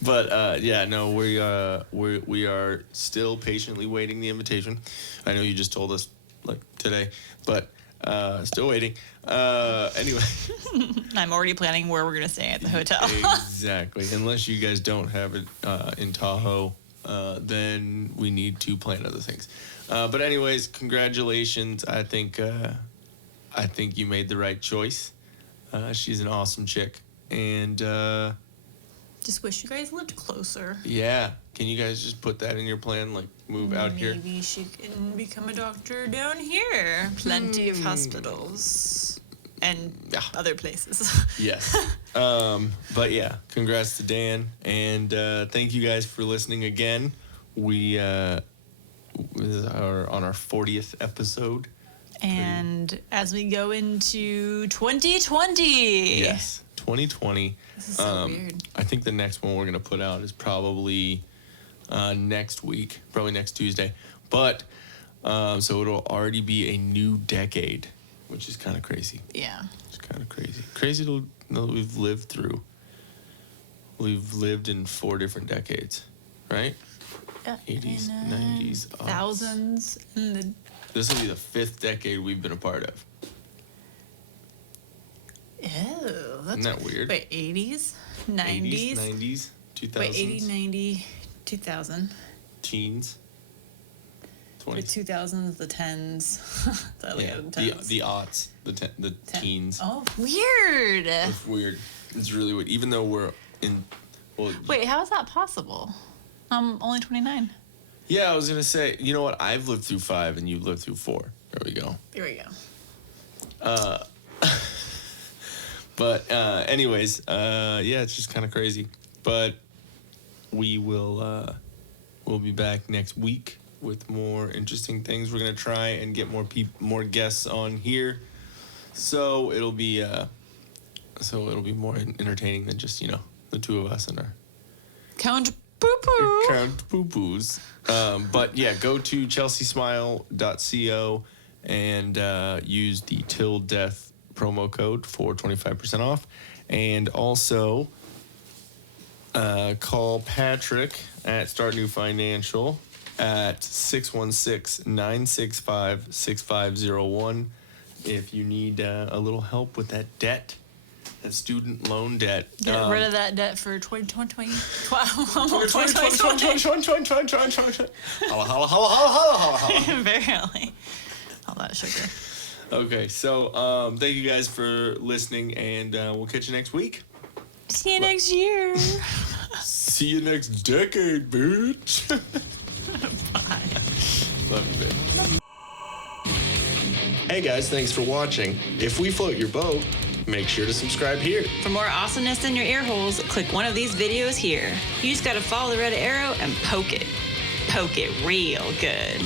But yeah, no, we are still patiently waiting the invitation. I know you just told us like today, but still waiting. Anyway, I'm already planning where we're gonna stay at the hotel. Exactly. Unless you guys don't have it in Tahoe, then we need to plan other things. But anyways, congratulations. I think you made the right choice. She's an awesome chick, and Just wish you guys lived closer. yeah. Can you guys just put that in your plan, like move out here? Maybe she can become a doctor down here. Plenty of hospitals and other places. Yes. But yeah, congrats to Dan, and thank you guys for listening again. We is on our 40th episode. And as we go into 2020. Yes, 2020. This is so weird. I think the next one we're gonna put out is probably next week, probably next Tuesday. But so it'll already be a new decade, which is kind of crazy. Yeah. It's kind of crazy. Crazy to know that we've lived through. We've lived in 4 different decades, right? Yeah. 80s, 90s, aughts. Thousands. And This will be the 5th decade we've been a part of. ew, that's Isn't that weird? Wait, 80s? 90s? 80s, 90s, 2000s. Wait, 80, 90, 2000. Teens. The 20s. 2000s, the 10s. Yeah, the aughts, the teens. Oh, weird. It's weird. It's really weird. Even though we're in, well, Wait, how is that possible? I'm only 29. yeah, I was gonna say, you know what? I've lived through 5, and you've lived through 4. There we go. Here we go. But anyways, yeah, it's just kind of crazy. But we will we'll be back next week with more interesting things. We're gonna try and get more guests on here, so it'll be more entertaining than just the two of us and our Count Poo Poo. Count poo-poos. But yeah, go to chelseasmile.co and use the Till Death promo code for 25% off. And also call Patrick at Start New Financial at 616-965-6501 if you need a little help with that debt, that student loan debt. Get rid of that debt for 2020. 2020. Holla, holla, holla, holla, holla, holla. Apparently. All that sugar. Okay, so thank you guys for listening, and we'll catch you next week. See you next year. See you next decade, bitch. Bye. Love you, babe. Hey guys, thanks for watching. If we float your boat, make sure to subscribe here. For more awesomeness in your ear holes, click one of these videos here. You just gotta follow the red arrow and poke it. Poke it real good.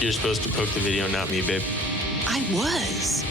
You're supposed to poke the video, not me, babe. I was.